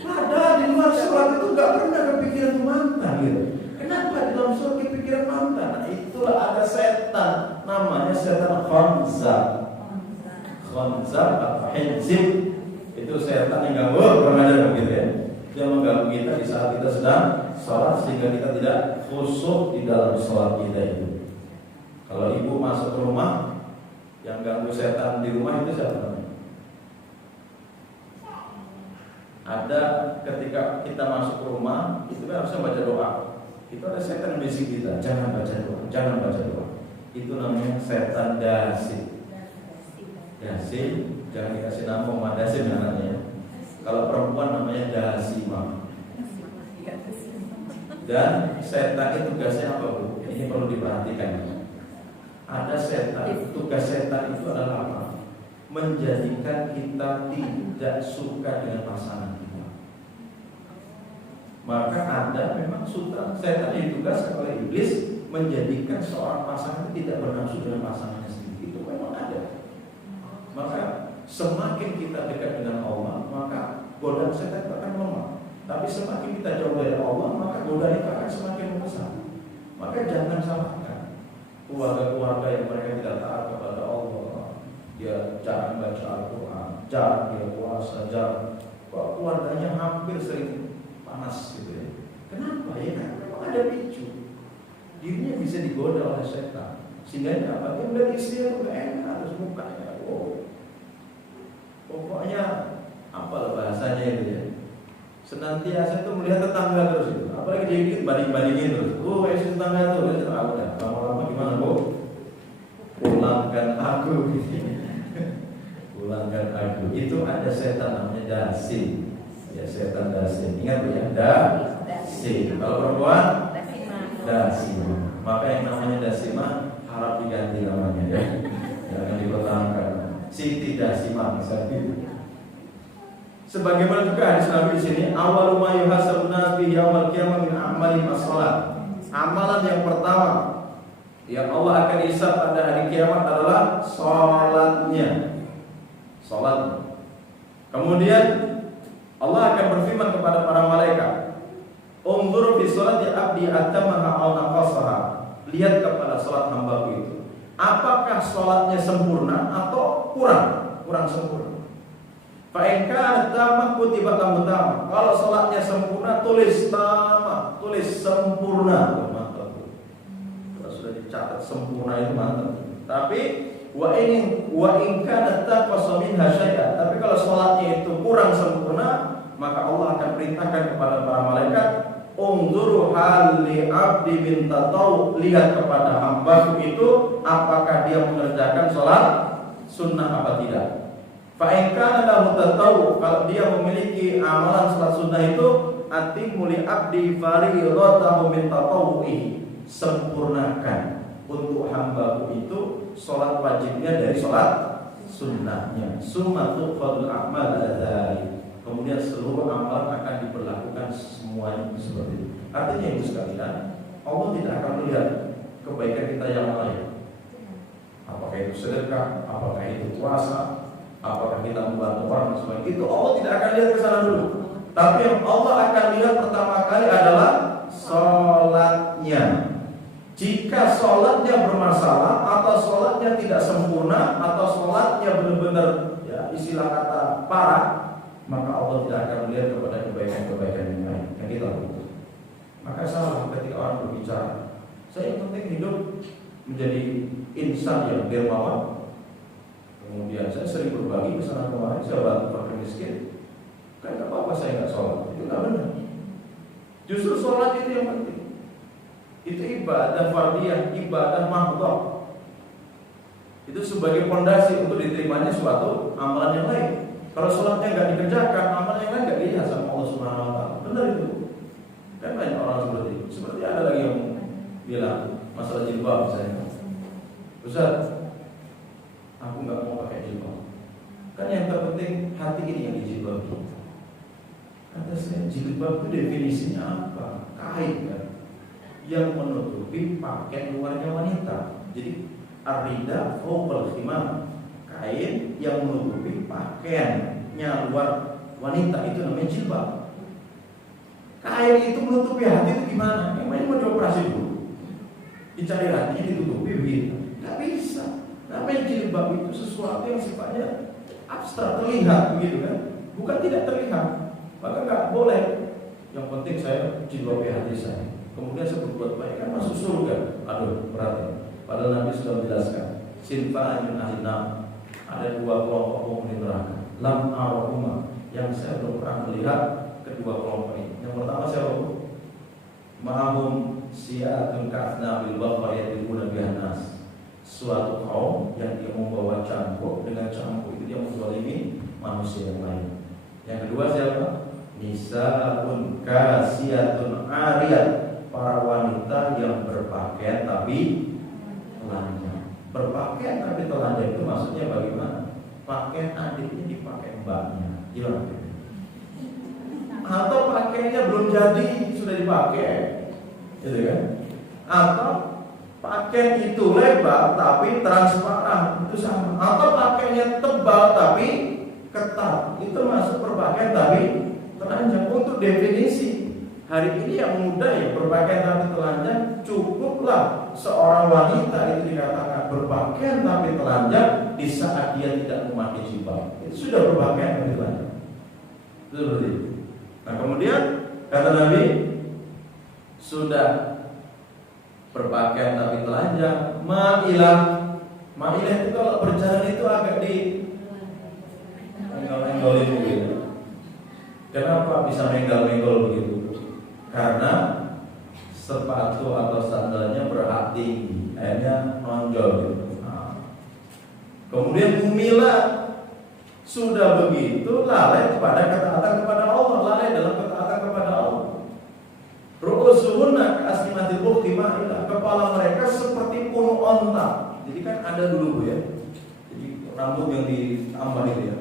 Padahal di luar sholat itu gak pernah kepikiran mantan gitu. Kenapa di dalam sholat kepikiran mantan? Nah, itulah ada setan, namanya setan khanzab. Khanzab atau hinzib, itu setan yang ganggu Ramadan begitu ya. Dia mengganggu kita di saat kita sedang sholat sehingga kita tidak khusyuk di dalam sholat kita itu. Kalau ibu masuk ke rumah, yang ganggu setan di rumah itu siapa? Ada ketika kita masuk ke rumah, itu kan harusnya baca doa. Itu ada setan yang bisik kita, jangan baca doa, jangan baca doa. Itu namanya setan dasi. Dasi, jangan dikasih nama Muhammad Dasim namanya. Kalau perempuan namanya Dasimah. Dan setan itu tugasnya apa Bu? Ini perlu diperhatikan. Ada setan, tugas setan itu adalah apa? Menjadikan kita tidak suka dengan pasangan kita. Maka ada memang sutra setan yang ditugaskan oleh iblis menjadikan seorang pasangan tidak bernafsu dengan pasangannya sendiri. Itu memang ada. Maka semakin kita dekat dengan Allah, maka godaan setan akan lemah. Tapi semakin kita jauh dari Allah, maka godaan itu akan semakin besar. Maka jangan samakan keluarga-keluarga yang mereka tidak taat kepada Allah. Dia jarang baca Al-Quran, jarang dia puasa, jarang. Kok keluarganya hampir sering panas gitu ya. Kenapa ya? Kan memang ada picu. Dirinya bisa digoda oleh setan. Sehingga apa? Dia melihat istrinya itu enak, harus mukanya. Oh. Pokoknya apa bahasanya itu ya? Senantiasa itu melihat tetangga terus itu. Apalagi dia bikin banding-bandingin terus. Oh, si tetangga tuh, udah lama-lama gimana Bu? Pulangkan aku. Pulangkan aku. Itu ada setan namanya Dasim. Ya, setan Dasim. Ingat ya, Dasim. Kalau perempuan Dasimah. Maka yang namanya Dasimah harap diganti namanya ya. Jangan dipertahankan. Siti Dasimah misalnya. Sebagaimana juga hadis Nabi di sini, awwalu ma yuhasabun nas bi yaumil qiyamah min a'mali as-shalat. Amalan yang pertama yang Allah akan hisab pada hari kiamat adalah salatnya. Salat. Kemudian Allah akan berfirman kepada para malaikat, "Unzur fi sholati abdi atamaha aw naqasaha." Lihat kepada salat hamba-Ku itu. Apakah salatnya sempurna atau kurang sempurna? Fa in kana tamam kutiba lahu tamam. Kalau salatnya sempurna tulis tamam, tulis sempurna. Mantap. Kalau sudah dicatat sempurna itu mantap. Tapi wa in kana taqasa minha syai'an. Tapi kalau salatnya itu kurang sempurna, maka Allah akan perintahkan kepada para malaikat, unzuru hal li abdi min tatawu. Lihat kepada hamba-Ku itu apakah dia mengerjakan salat sunnah apa tidak. Fa in kana lahu tatawu, kalau dia memiliki amalan salat sunnah itu, atimmu li abdi fariidatahu min tatawuhi. Sempurnakan untuk hamba-Ku itu salat wajibnya dari salat sunnahnya. Summa tuqadul a'mal adzalik. Kemudian seluruh amalan akan diperlakukan semuanya seperti itu. Artinya itu sekalian, Allah tidak akan melihat kebaikan kita yang lain. Apakah itu sedekah, apakah itu puasa, apakah kita membantu orang dan sebagainya. Itu Allah tidak akan lihat ke sana dulu. Tapi yang Allah akan lihat pertama kali adalah sholatnya. Jika sholatnya bermasalah, atau sholatnya tidak sempurna, atau sholatnya benar-benar ya, istilah kata parah, maka Allah tidak akan melihat kepada kebaikan-kebaikan yang lain. Yang kita lakukan. Maka salah ketika orang berbicara, saya yang penting hidup menjadi insan yang dermawan. Kemudian saya sering berbagi kesana kemari, saya bantu fakir miskin. Kan gak apa-apa saya gak sholat, itu gak benar. Justru sholat itu yang penting. Itu ibadah fardiyah, ibadah mahdhah. Itu sebagai pondasi untuk diterimanya suatu amalan yang lain. Kalau sholatnya nggak dikerjakan, amalan yang lain nggak dilihat sama Allah Subhanahu Wa Taala. Benar itu. Kan banyak orang seperti itu. Seperti ada lagi yang bilang masalah jilbab misalnya. Ustaz, aku nggak mau pakai jilbab. Kan yang terpenting hati ini yang dijilbab. Kata saya, jilbab itu definisinya apa? Kain kan, yang menutupi pakaian luarnya wanita. Jadi ar-rida fawqal khimar, kain yang menutupi pakaiannya luar wanita, itu namanya jilbab. Kain itu menutupi hati itu gimana? Yang main mau dioperasi dulu, dicari hatinya ditutupi begitu, nggak bisa. Namanya jilbab itu sesuatu yang sifatnya abstrak, terlihat begitu kan, bukan tidak terlihat. Maka nggak boleh. Yang penting saya jilbabi hati saya, kemudian saya berbuat baik, kan masuk surga. Aduh, berarti padahal Nabi sudah menjelaskan, sinfa'an min ahlinam, ada dua kelompok penghuni neraka. Lam arahuma, yang saya belum pernah melihat kedua kelompok ini. Yang pertama siapa? Ma'hum siyatun ka'afnabil baqar yadribuna bihan nas. Suatu kaum yang dia membawa cangkuk, dengan cangkuk itu dia menzalimi manusia yang lain. Yang kedua siapa? Nisaun kasiyatun ariyat, para wanita yang berpakaian tapi telanjang. Berpakaian tapi telanjang itu maksudnya bagaimana? Pakaian adiknya dipakai mbaknya, gimana? Atau pakaiannya belum jadi sudah dipakai, gitu kan? Atau pakaian itu lebar tapi transparan, itu sama. Atau pakaiannya tebal tapi ketat, itu masuk berpakaian tapi telanjang. Untuk definisi hari ini yang muda ya berpakaian tapi telanjang, cukuplah seorang wanita itu dikatakan berpakaian tapi telanjang di saat dia tidak memakai jilbab, itu sudah berpakaian tapi telanjang. Itu seperti itu. Nah kemudian kata Nabi, sudah berpakaian tapi telanjang, ma'ilah. Ma'ilah itu kalau berjalan itu agak di menggol-menggolin begitu. Kenapa bisa menggol-menggol begitu? Karena sepatu atau sandalnya berhak tinggi, akhirnya nonjol gitu. Nah. Kemudian umilah, sudah begitu lalai kepada ketaatan kepada Allah, lalai dalam ketaatan kepada Allah. Ru'usuhunna ka'aslimatil bukhti ma'ilah, kepala mereka seperti punuk onta. Jadi kan ada dulu ya, jadi rambut yang ditambah itu ya,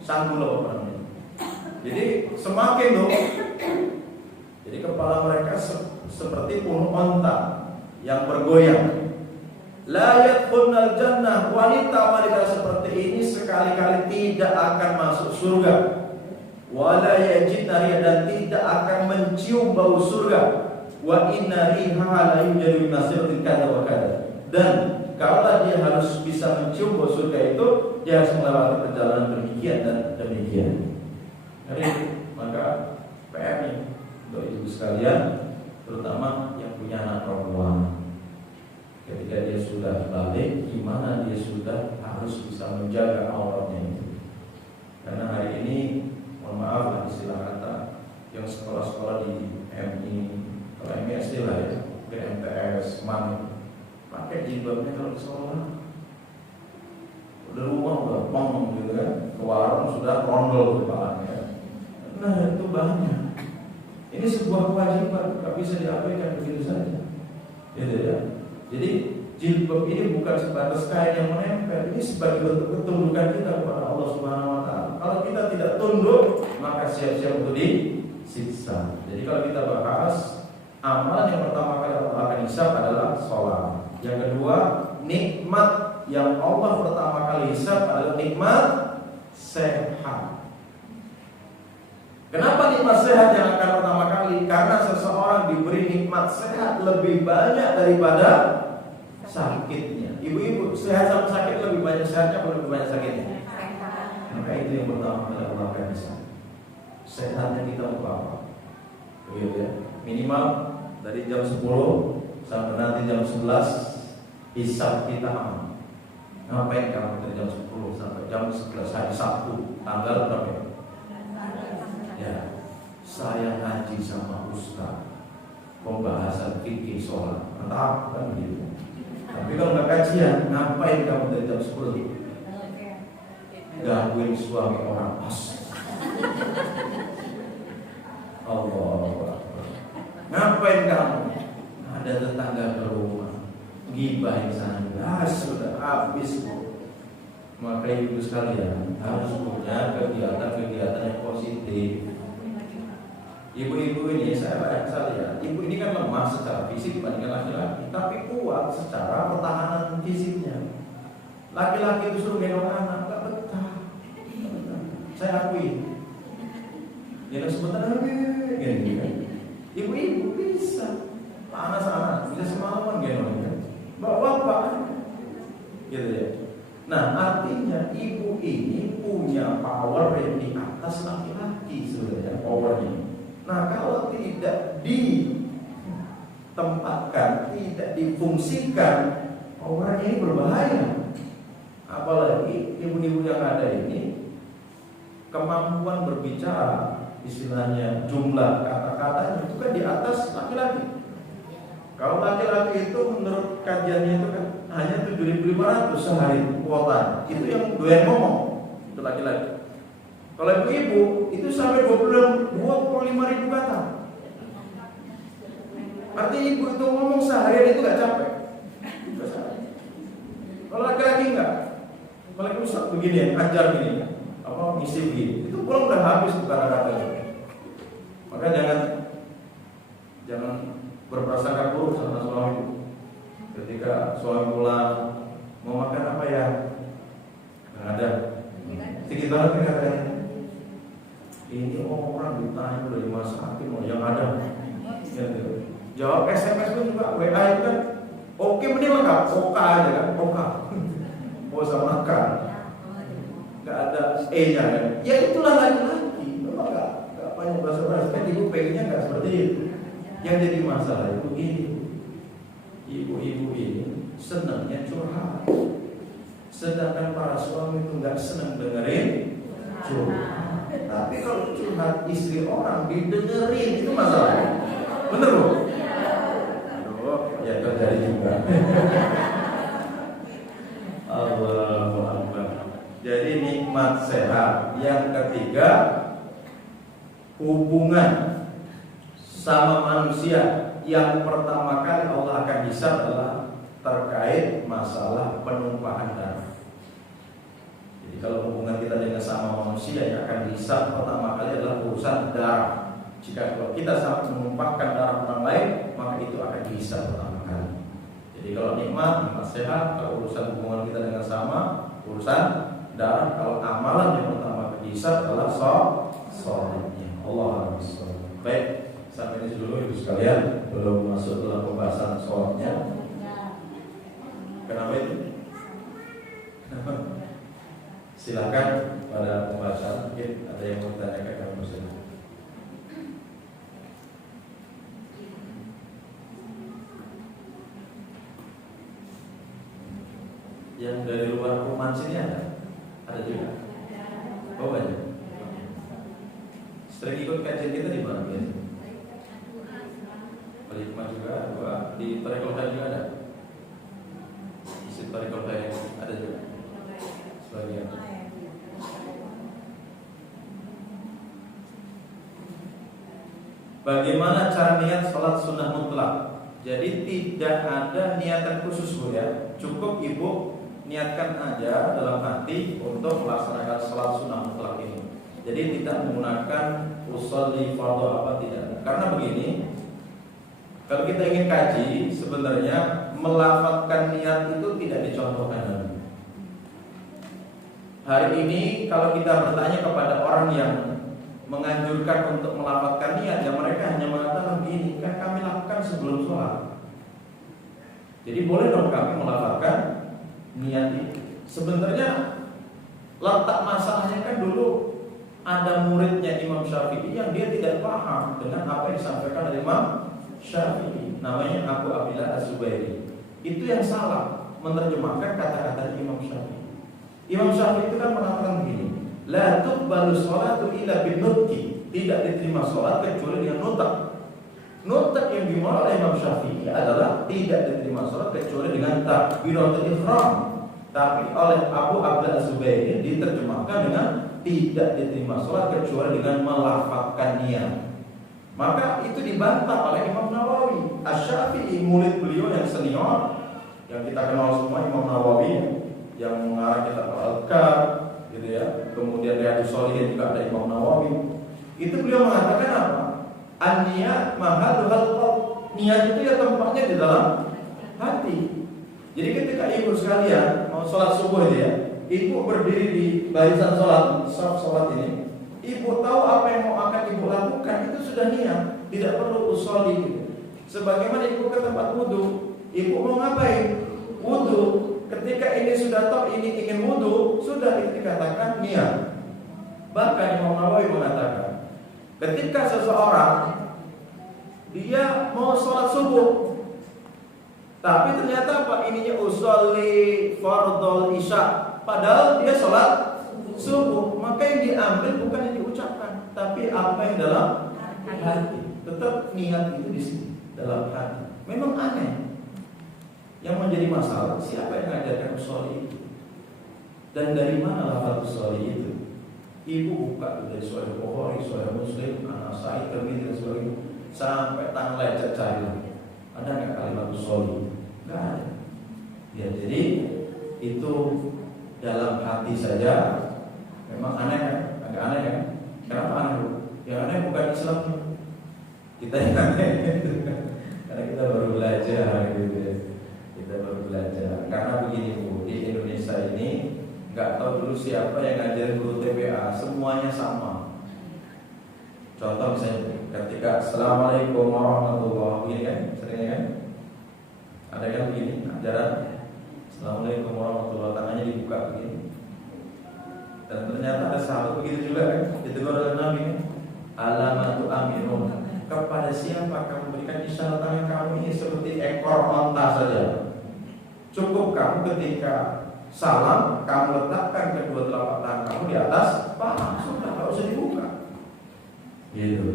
sanggul apa namanya. Jadi semakin tuh, jadi kepala mereka seperti punuk onta yang bergoyang. La yadkhulunal jannah, wanita-wanita seperti ini sekali-kali tidak akan masuk surga. Wala yajidna riha, dan tidak akan mencium bau surga. Wa inna riha la yujadu min masiratin kadza wa kadza. Dan kalau dia harus bisa mencium bau surga itu, dia harus melewati perjalanan demikian dan demikian. Jadi maka PR untuk ibu sekalian, terutama yang punya anak perempuan, ketika dia sudah balik, gimana dia sudah harus bisa menjaga auratnya itu. Karena hari ini, mohon maaf lah istilah kata, yang sekolah-sekolah di MI, kalau MI SD lah ya, ke MTS, MAN, pakai jilbabnya kalau ke sekolah. Udah rumah udah pong gitu kan, ke warung sudah rondol kepalanya. Nah itu banyak. Ini sebuah kewajiban, gak bisa diabaikan begitu saja. Gitu ya. Jadi jilbab ini bukan sebatas kain yang menempel, ini sebagai bentuk ketundukan kita kepada Allah Subhanahu Wa Taala. Kalau kita tidak tunduk, maka siap-siap untuk disiksa. Jadi kalau kita bahas amalan yang pertama kali Allah akan hisab adalah sholat. Yang kedua, nikmat yang Allah pertama kali hisab adalah nikmat sehat. Kenapa nikmat sehat yang akan pertama kali? Karena seseorang diberi nikmat sehat lebih banyak daripada sakitnya. Ibu-ibu, sehat sama sakit lebih banyak sehatnya atau lebih banyak sakitnya? Maka itu yang pertama kali Allah akan hisab. Sehatnya kita untuk apa? Begitu ya. Minimal dari jam 10 sampai nanti jam 11 hisab kita aman. Ngapain kamu dari jam 10 sampai jam 11 hari Sabtu tanggal berapa? Ya, saya ngaji sama Ustaz. pembahasan fikih sholat, mantap kan begitu. Tapi kalau nggak kajian, ngapain kamu dari jam 10? Gangguin suami orang pas. Allah. Ngapain kamu? Ada tetangga ke rumah, gibahin sana, sudah habis bu. Maka ibu sekalian harus punya kegiatan-kegiatan yang positif. Ibu-ibu ini saya lihat, ibu ini kan lemah secara fisik dibandingkan laki-laki, tapi kuat secara pertahanan fisiknya. Laki-laki itu suruh gendong anak, nggak betah. Saya akui. Gendong sebentar gini kan. Ibu-ibu bisa, panas anak bisa semalaman gendong. Bapak-bapak, gitu ya. Nah artinya ibu ini punya power yang di atas laki-laki sebenarnya powernya. Nah kalau tidak ditempatkan, tidak difungsikan, powernya ini berbahaya. Apalagi ibu-ibu yang ada ini kemampuan berbicara, istilahnya jumlah kata-katanya itu kan di atas laki-laki. Kalau laki-laki itu menurut kajiannya itu kan hanya 7.500 sehari kuota. Itu yang doyan ngomong, itu laki-laki. Kalau ibu-ibu itu sampai 25.000 kata. Artinya ibu itu ngomong seharian itu gak capek. Kalau laki-laki enggak, apalagi Ustaz begini, ajar gini, apa ngisi begini, itu pulang udah habis kata-katanya. Maka jangan berprasangka buruk sama suami. Ketika suami pulang mau makan apa ya? Nggak ada. Sedikit banget nih katanya. Ini orang ditanya udah dimasakin, mau yang ada. Gitu. Jawab SMS pun juga, WA itu kan. Oke mending lengkap, oka aja kan, oka. Mau sama makan. Nggak ada E-nya kan. Ya itulah laki-laki. Memang nggak banyak bahasa-bahasa. Kan ibu pengennya nggak seperti itu. Yang jadi masalah itu begini. Ibu-ibu ini senangnya curhat, sedangkan para suami itu nggak senang dengerin curhat. Tapi kalau curhat istri orang didengerin itu masalahnya. Bener loh? Aduh, ya terjadi juga. Allahu Akbar. Jadi nikmat sehat. Yang ketiga, hubungan sama manusia. Yang pertama kali Allah akan hisab adalah terkait masalah penumpahan darah. Jadi kalau hubungan kita dengan sama manusia yang akan dihisab pertama kali adalah urusan darah. Jika kalau kita sampai menumpahkan darah orang lain, maka itu akan dihisab pertama kali. Jadi kalau nikmat sehat, kalau urusan hubungan kita dengan sama, urusan darah, kalau amalan yang pertama dihisab adalah sholatnya. Allah Akbar. Baik. Sampai ini dulu ibu sekalian, belum masuk dalam pembahasan sholatnya. Kenapa itu? Kenapa? Silakan pada pembahasan, mungkin ada yang mau ditanyakan kepada Muslim. Yang dari luar rumah sini ada? Ada juga? Oh banyak. Sering ikut kajian kita di mana biasanya? Hikmah juga, di Tariqul Hayat juga ada. Isi Tariqul Hayat ada juga. Sebagian. Bagaimana cara niat sholat sunnah mutlak? Jadi tidak ada niatan khusus bu ya. Cukup ibu niatkan aja dalam hati untuk melaksanakan sholat sunnah mutlak ini. Jadi tidak menggunakan usolli fardhu apa tidak. Karena begini. Kalau kita ingin kaji, sebenarnya melafadzkan niat itu tidak dicontohkan. Hari ini kalau kita bertanya kepada orang yang menganjurkan untuk melafadzkan niat, ya mereka hanya mengatakan begini, kan kami lakukan sebelum sholat. Jadi boleh dong kami melafadzkan niat itu. Sebenarnya letak masalahnya kan dulu ada muridnya Imam Syafi'i yang dia tidak paham dengan apa yang disampaikan oleh Imam Syafi'i, namanya Abu Abdillah Az-Zubairi. Itu yang salah menerjemahkan kata-kata Imam Syafi'i. Imam Syafi'i itu kan mengatakan begini, la tuqbalu sholatu illa bin nutqi, tidak diterima sholat kecuali dengan nutak. Nukta yang dimulai oleh Imam Syafi'i adalah tidak diterima sholat kecuali dengan takbiratul ihram. Tapi oleh Abu Abdullah Az-Zubairi diterjemahkan dengan tidak diterima sholat kecuali dengan melafazkan niat. Maka itu dibantah oleh Imam Nawawi. Asy-Syafi'i, murid beliau yang senior, yang kita kenal semua, Imam Nawawi, yang mengarang kitab Al-Adhkar, gitu ya. Kemudian Riyadhus Shalihin juga ada Imam Nawawi. Itu beliau mengatakan apa? An-niyat mahalul qalb. Niat itu ya tempatnya di dalam hati. Jadi ketika ibu sekalian mau sholat subuh itu ya, ibu berdiri di barisan sholat, sholat ini, ibu tahu apa yang mau akan ibu lakukan, itu sudah niat, tidak perlu usolli. Sebagaimana ibu ke tempat wudhu, ibu mau ngapain? Wudhu. Ketika ini sudah tahu ini ingin wudhu, sudah itu dikatakan niat. Bahkan Imam Nawawi mengatakan, ketika seseorang dia mau sholat subuh, tapi ternyata apa? Ininya usolli fardhul isya, padahal dia sholat subuh, maka yang diambil bukan yang diucapkan, tapi apa yang dalam hati. Tetap niat itu di sini, dalam hati. Memang aneh. Yang menjadi masalah, siapa yang mengajarkan usolli itu? Dan dari mana lafaz usolli itu? Ibu buka dari Sahih Bukhari, Sahih Muslim, An-Nasa'i, Tirmidzi dan sebagainya, sampai tangan lecet cari lagi. Ada nggak kalimat usolli? Nggak ada. Ya, jadi itu dalam hati saja. Memang aneh kan? Agak aneh kan? Kenapa aneh? Yang aneh bukan Islamnya, kita yang aneh. Karena kita baru belajar gitu ya. Kita baru belajar. Karena begini Bu, di Indonesia ini nggak tahu dulu siapa yang ngajarin guru TPA, semuanya sama. Contoh misalnya ketika Assalamualaikum warahmatullahi wabarakatuh, begini kan, seringnya kan, ada kan begini ajaran Assalamualaikum warahmatullahi wabarakatuh, tangannya dibuka begini. Dan ternyata ada sahabat begitu juga kan, ditegur oleh Nabi kan, alamatu aminun, kepada siapa kamu berikan isyarat tangan kamu ini seperti ekor onta saja. Cukup kamu ketika salam, kamu letakkan kedua telapak tangan kamu di atas paha, sudah, tak usah dibuka. Gitu.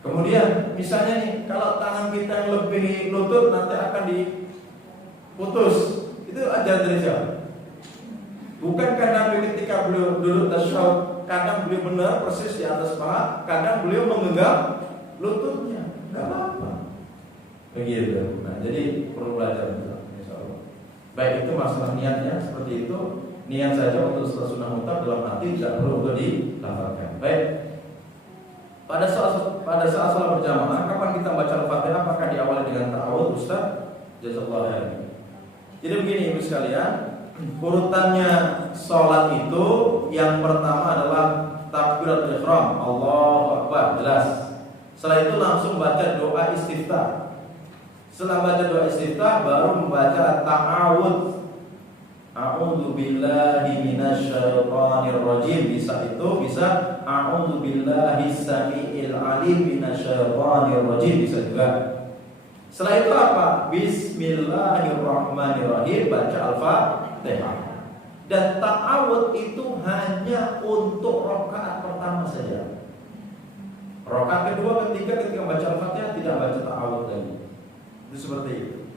Kemudian misalnya nih, kalau tangan kita yang lebih lutut nanti akan diputus. Itu ajaran dari siapa? Bukankah Nabi ketika beliau duduk tasyahud, kadang beliau benar persis di atas paha, kadang beliau menggenggam lututnya, nggak apa-apa. Begitu. Nah, jadi perlu belajar. Baik, itu masalah niatnya seperti itu. Niat saja untuk sholat sunnah mutlak dalam hati, tidak perlu untuk dilafalkan. Baik. Pada saat sholat berjamaah, kapan kita baca Al-Fatihah? Apakah diawali dengan ta'awudz, Ustaz? Jazakallahu khairan. Jadi begini Ibu sekalian, urutannya sholat itu yang pertama adalah takbiratul ihram, Allahu Akbar, jelas. Setelah itu langsung baca doa istiftah. Setelah baca doa istiftah baru membaca ta'awudz. A'udzu billahi minasyaitonir rajim. Bisa itu, bisa a'udzu billahi samiil alim minasyaitonir rajim, bisa juga. Setelah itu apa? Bismillahirrahmanirrahim, baca Al-Fatihah. Dan ta'awudz itu hanya untuk rakaat pertama saja. Rakaat kedua, ketiga ketika baca Al-Fatihah tidak baca ta'awudz lagi. Itu seperti itu.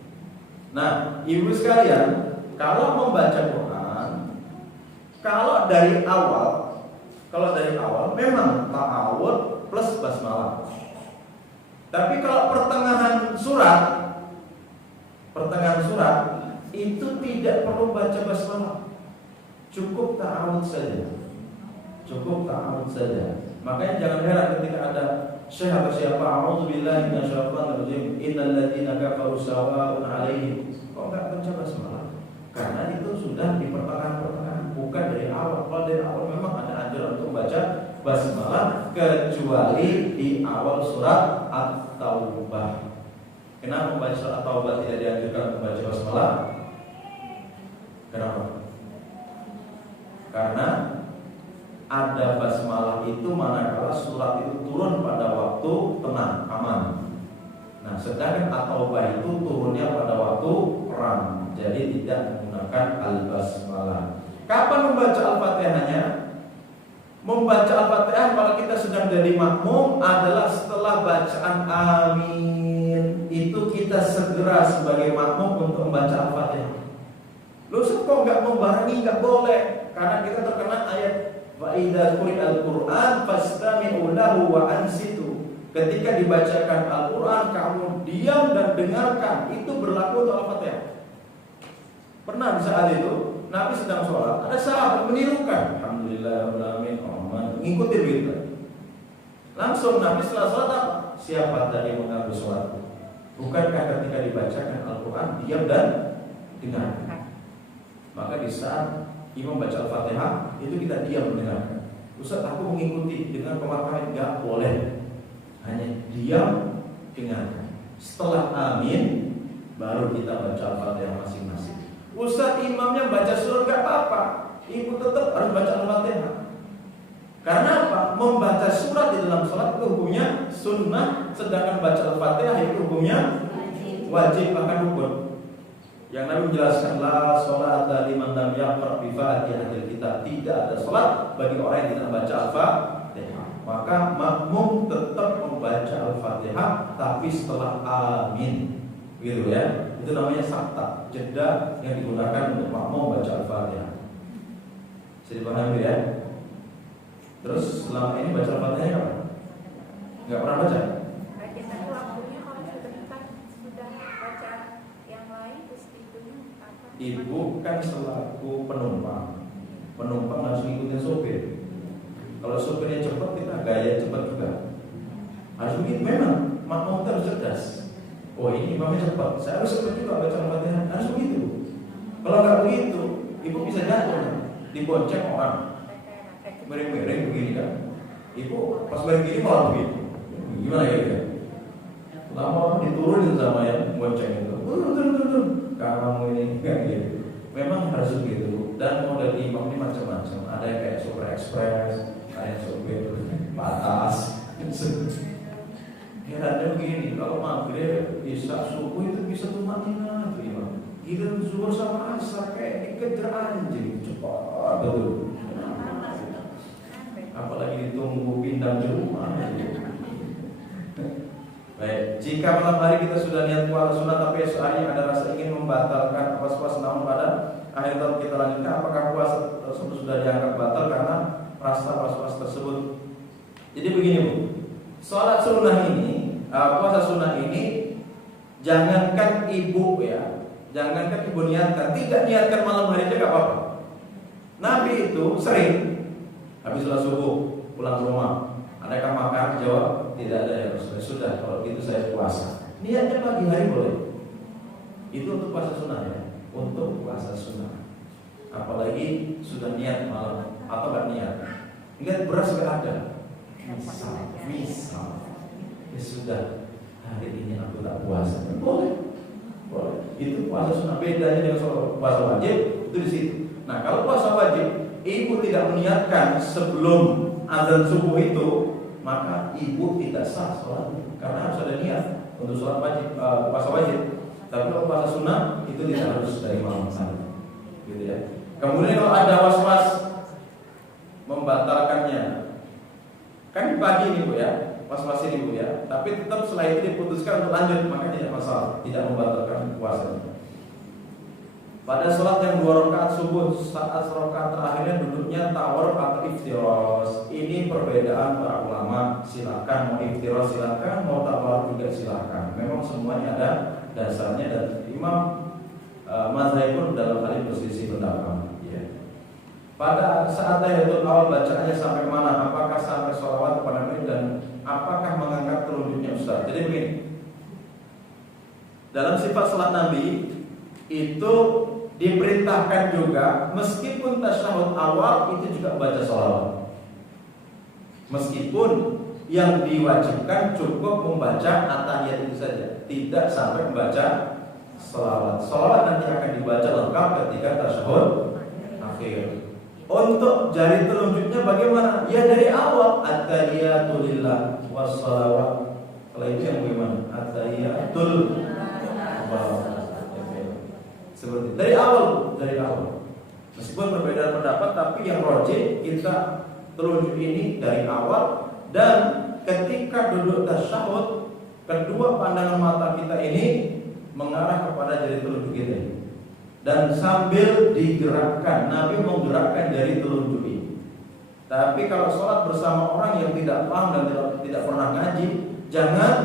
Nah, ibu sekalian, kalau membaca Quran, kalau dari awal memang ta'awudz plus basmalah. Tapi kalau pertengahan surat itu tidak perlu baca basmalah. Cukup ta'awudz saja. Makanya jangan heran ketika ada syekh atau siapa, a'udzubillahi minasyaitonir rajim, innal ladzina kafaru sawa'un 'alaihim. Kok enggak baca basmalah? Karena itu sudah di pertengahan, bukan dari awal. Kalau dari awal memang ada anjuran untuk membaca basmalah, kecuali di awal surat At-Taubah. Kenapa membaca surat At-Taubah tidak dianjurkan membaca basmalah? Kenapa? Karena ada basmalah itu manakala surat itu turun pada waktu tenang, aman. Nah, sedangkan At-Taubah itu turunnya pada waktu perang, jadi tidak menggunakan al-basmalah. Kapan membaca Al-Fatihahnya? Membaca Al-Fatihah kalau kita sedang jadi makmum adalah setelah bacaan amin. Itu kita segera sebagai makmum untuk membaca Al-Fatihah. Loh, kok nggak membarengi? Nggak boleh, karena kita terkena ayat wa idza quri'al Qur'an fastami'u lahu wa ansitu. Ketika dibacakan Al-Quran, kamu diam dan dengarkan. Itu berlaku untuk Al-Fatihah. Pernah di saat itu Nabi sedang sholat, ada sahabat menirukan Alhamdulillahirrahmanirrahim, ngikutin gitu. Langsung Nabi setelah sholat apa? Siapa tadi yang mengganggu sholat? Bukankah ketika dibacakan Al-Quran diam dan dengarkan? Maka di saat imam baca Al-Fatihah itu kita diam mendengarkan. Ustaz, aku mengikuti dengan pemaparan, enggak boleh. Hanya diam dengarkan. Setelah amin baru kita baca Al-Fatihah masing-masing. Ustaz, imamnya baca surah enggak apa-apa, ibu tetap harus baca Al-Fatihah. Karena apa? Membaca surat di dalam sholat itu hukumnya sunnah, sedangkan baca Al-Fatihah itu hukumnya wajib, bahkan rukun. Yang Nabi menjelaskan la sholata liman lam yaqra bi Fatihatil kitab. Tidak ada sholat bagi orang yang tidak baca Al-Fatihah. Maka makmum tetap membaca Al-Fatihah tapi setelah amin. Gitu ya. Itu namanya sakta, jeda yang digunakan untuk makmum baca Al-Fatihah. Bisa dipahami ya? Terus selama ini baca Al-Fatihah apa? Enggak pernah baca? Ibu kan selaku penumpang harus ngikutin sopir. Kalau sopirnya cepat, kita gaya cepat juga. Harus begitu memang. Makmum harus cerdas. Oh, ini imamnya cepat, saya harus cepat juga baca Al-Fatihah. Harus begitu. Kalau nggak begitu, ibu bisa jatuh, dibonceng orang. Miring-miring begini kan. Ibu pas miring gini malah begini. Gimana ya? Lama diturunin sama yang bonceng itu. Turun. Kamu ini enggak gitu. Memang harus begitu. Dan model imam ini macam-macam. Ada yang kayak super express, ada yang super batas. Herannya begini, kalau maghrib, isya, subuh itu bisa tumaninah tuh imam. Giliran zuhur sama asar kayak dikejar anjing, cepat betul. Apalagi ditunggu pindang di rumah. Baik, jika malam hari kita sudah niat puasa sunnah tapi esok hari ada rasa ingin membatalkan puasa namun pada akhir tahun kita lanjutkan, apakah puasa tersebut sudah dianggap batal karena rasa was-was tersebut? Jadi begini Bu, sholat sunnah ini, puasa sunnah ini, jangankan ibu ya, jangankan ibu niatkan, tidak niatkan malam hari juga apa-apa. Nabi itu sering habis sholat subuh pulang ke rumah, adakah makan? Jawab, tidak ada ya Rasulullah. Sudah, kalau gitu saya puasa. Niatnya pagi hari boleh. Itu untuk puasa sunnah ya, untuk puasa sunnah. Apalagi sudah niat malam atau nggak niat. Ingat beras nggak ada. Misal, ya sudah hari ini aku tak puasa. Boleh. Itu puasa sunnah. Bedanya dengan puasa wajib itu di situ. Nah, kalau puasa wajib, ibu tidak meniatkan sebelum azan subuh itu, maka ibu tidak sah sholatnya karena harus ada niat untuk sholat wajib, puasa wajib. Tapi kalau puasa sunnah itu tidak harus dari malam hari, gitu ya. Kemudian kalau ada was-was membatalkannya, kan di pagi ini Bu ya, was-was ini Bu ya. Tapi tetap setelah itu diputuskan untuk lanjut, maka tidak masalah, tidak membatalkan puasanya. Pada sholat yang 2 rakaat subuh, saat rakaat terakhirnya duduknya tawar atau iftiros. Ini perbedaan para ulama. Silakan mau iftiros silakan, mau tawar juga silakan. Memang semuanya ada dasarnya dan Imam mazhab pun dalam hal ini posisi pendapat. Ya. Pada saat tahiyatul awal bacaannya sampai mana? Apakah sampai sholawat kepada Nabi dan apakah mengangkat telunjuknya Ustaz? Jadi begini. Dalam sifat salat Nabi itu diperintahkan juga meskipun tasyahud awal itu juga baca sholawat. Meskipun yang diwajibkan cukup membaca at-tahiyat itu saja, tidak sampai membaca sholawat. Sholawat nanti akan dibaca lengkap ketika tasyahud akhir. Untuk jari telunjuknya bagaimana? Ya dari awal at-tahiyatu lillah was-shalawat. Kalau itu yang bagaimana? At-tahiyatul seperti dari awal. Meskipun perbedaan pendapat, tapi yang rajih kita telunjuk ini dari awal, dan ketika duduk tasyahud, kedua pandangan mata kita ini mengarah kepada jari telunjuk kita. Dan sambil digerakkan, Nabi menggerakkan jari telunjuk ini. Tapi kalau sholat bersama orang yang tidak paham dan tidak pernah ngaji, jangan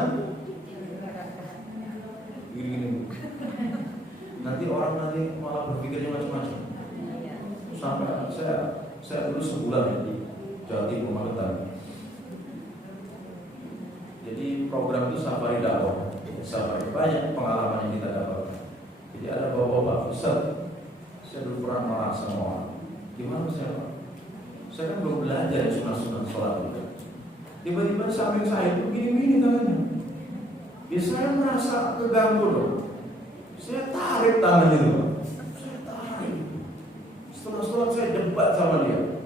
gini-gini. Nanti orang malah berpikirnya macam-macam. Sampai saya dulu sebulan di Jawa Timur Magetan. Jadi program itu safari dakwah. Safari banyak pengalaman yang kita dapat. Jadi ada bapak-bapak Ustaz, saya dulu pernah marah sama orang. Gimana saya Pak? Saya kan belum belajar sunah-sunah sholat itu. Tiba-tiba samping saya itu gini-gini tangannya. Ya saya merasa keganggu loh. Saya tarik tangan itu. Saya tarik. Setelah sholat saya debat sama dia.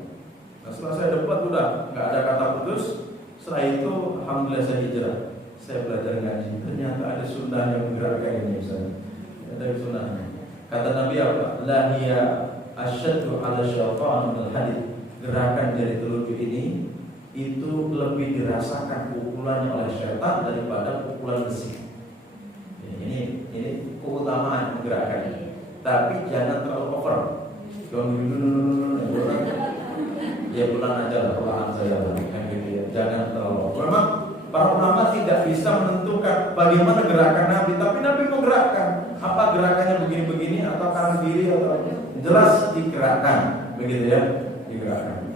Nah setelah saya debat udah nggak ada kata putus. Setelah itu alhamdulillah saya hijrah. Saya belajar ngaji. Ternyata ada sunnah yang menggerakkan ini misalnya. Ada sunnahnya. Kata Nabi apa? La hiya asyaddu 'ala syaitan min al-hadid. Gerakan jari telunjuk ini itu lebih dirasakan pukulannya oleh syaitan daripada pukulan besi. Ini keutamaan gerakannya. Tapi jangan terlalu over. Ya pulang aja lah perlahan saya. Jangan terlalu over. Memang para ulama tidak bisa menentukan bagaimana gerakan Nabi, tapi Nabi menggerakkan. Apa gerakannya begini-begini atau kanan kiri atau jelas digerakkan, begitu ya, digerakkan.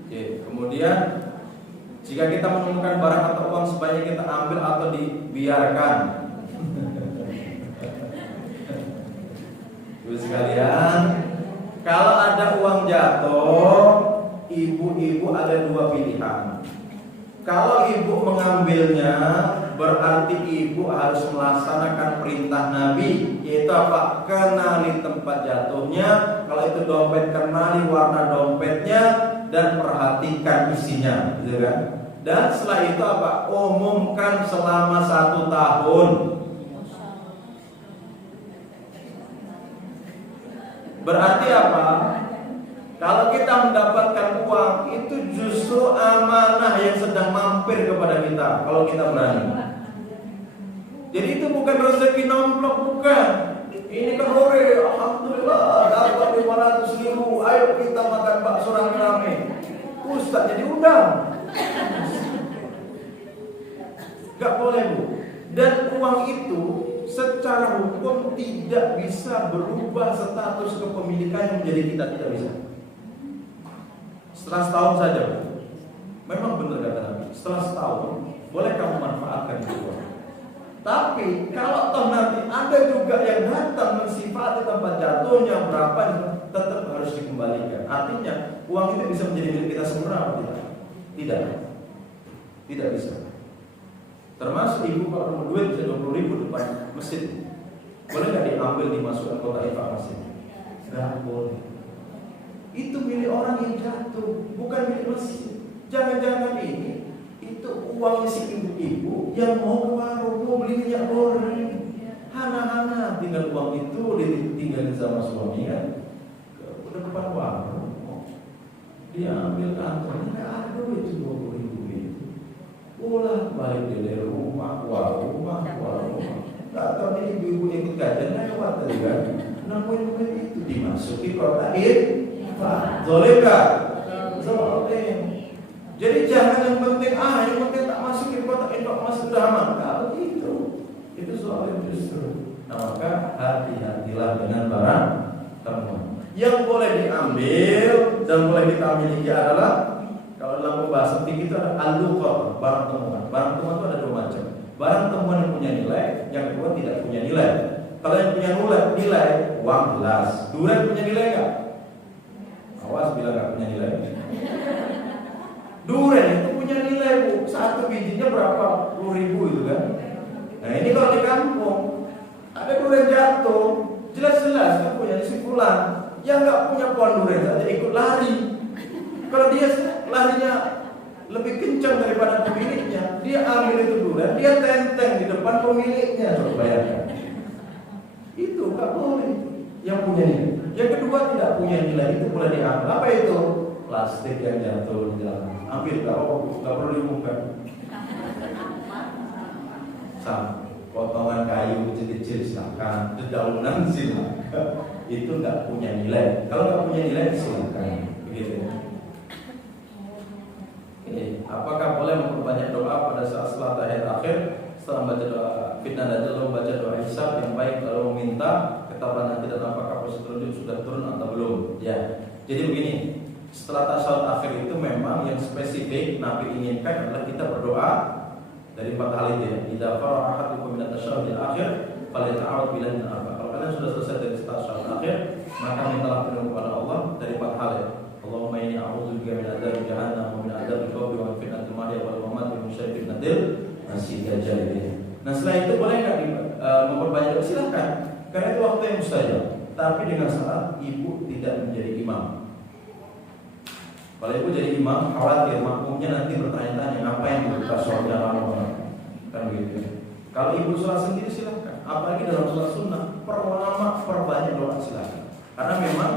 Oke, kemudian jika kita menemukan barang atau uang sebaiknya kita ambil atau dibiarkan. Ibu sekalian, kalau ada uang jatuh, ibu-ibu ada dua pilihan. Kalau ibu mengambilnya, berarti ibu harus melaksanakan perintah Nabi, yaitu apa? Kenali tempat jatuhnya. Kalau itu dompet, kenali warna dompetnya dan perhatikan isinya, gitu kan? Dan setelah itu apa? Umumkan selama 1 tahun. Berarti apa? Kalau kita mendapatkan uang, itu justru amanah yang sedang mampir kepada kita. Kalau kita berani. Jadi itu bukan rezeki nomplok, bukan. Ini kan hore, alhamdulillah dapat 500.000. Ayo kita makan bakso rame-rame. Ustaz jadi undang. Gak boleh Bu. Dan uang itu secara hukum tidak bisa berubah status kepemilikannya menjadi kita, tidak bisa. Setelah setahun saja, memang benar kata Nabi. Setelah setahun, boleh kamu manfaatkan itu. Tapi kalau toh nanti ada juga yang datang mensifati tempat jatuhnya berapa, tetap harus dikembalikan. Artinya uang itu bisa menjadi milik kita semua, tidak? Tidak bisa. Termasuk ibu kalau mau duit bisa 20.000 depan masjid, boleh nggak diambil dimasukkan kota infak masjid? Nggak boleh. Itu milik orang yang jatuh, bukan milik masjid. Jangan-jangan ini itu uangnya si ibu-ibu yang mau ke warung, mau beli minyak goreng. Hana-hana tinggal uang itu ditinggalin sama suaminya ke depan warung. Dia ambil kantongnya, nggak ada duit 20.000 itu. Pulang balik dari rumah, warung. Nggak tahu ini ibu-ibu ikut kajian lewat tadi kan. Nemuin itu dimasuki kotak zolim gak? Zolim. Jadi jangan yang penting yang penting tak masukin kotak infak masuk dalam. Kalau begitu, itu zolim justru. Nah maka hati-hatilah dengan barang temuan. Yang boleh diambil dan boleh kita miliki adalah, kalau dalam pembahasan fikih itu ada al-luqat, barang temuan. Barang temuan itu ada 2 macam. Barang temuan yang punya nilai, yang kedua tidak punya nilai. Kalau yang punya nilai, uang jelas. Durian punya nilai enggak? Awas bila nggak punya nilai. Durian itu punya nilai Bu. 1 bijinya berapa? 10.000 itu kan. Nah ini kalau di kampung ada durian jatuh, jelas-jelas kan punya si fulan. Yang nggak punya pohon durian saja ikut lari. Kalau dia larinya lebih kencang daripada pemiliknya, dia ambil itu durian, dia tenteng di depan pemiliknya. Coba bayangkan. Itu nggak boleh. Yang punya nilai. Yang kedua, tidak punya nilai itu boleh diambil. Apa itu? Plastik yang jatuh di jalan. Ambil, nggak perlu diumumkan. Potongan kayu kecil-kecil silakan, dedaunan silakan. Itu nggak punya nilai. Kalau nggak punya nilai silakan. Begitu. Apakah boleh memperbanyak doa pada saat salat tahiyat akhir setelah membaca doa fitnah dajjal, lalu membaca doa hisab yang baik, lalu meminta ketabahan nanti dan apakah proses turun sudah turun atau belum? Ya. Jadi begini, setelah tasyahud akhir itu memang yang spesifik Nabi inginkan adalah kita berdoa dari 4 hal itu ya. Idza faraha ahadukum min at-tasyahhudil akhir falyata'awwadz billahi min arba'. Kalau kalian sudah selesai dari tasyahud akhir, maka mintalah perlindungan kepada Allah dari 4 hal ya. Allahumma inni a'udzubika min adzabi jahannam wa min adzabil qabri wa min fitnatil mahya wal mamat wa min syarri fitnatil masiihid dajjal. Nah, setelah itu boleh enggak memperbanyak doa? Silakan. Karena itu waktu yang mustajab. Tapi dengan syarat ibu tidak menjadi imam. Kalau ibu jadi imam, khawatir makmumnya nanti bertanya-tanya apa yang dibuka sholatnya lama kan begitu. Kalau ibu sholat sendiri silakan. Apalagi dalam sholat sunnah, perbanyak doa silakan. Karena memang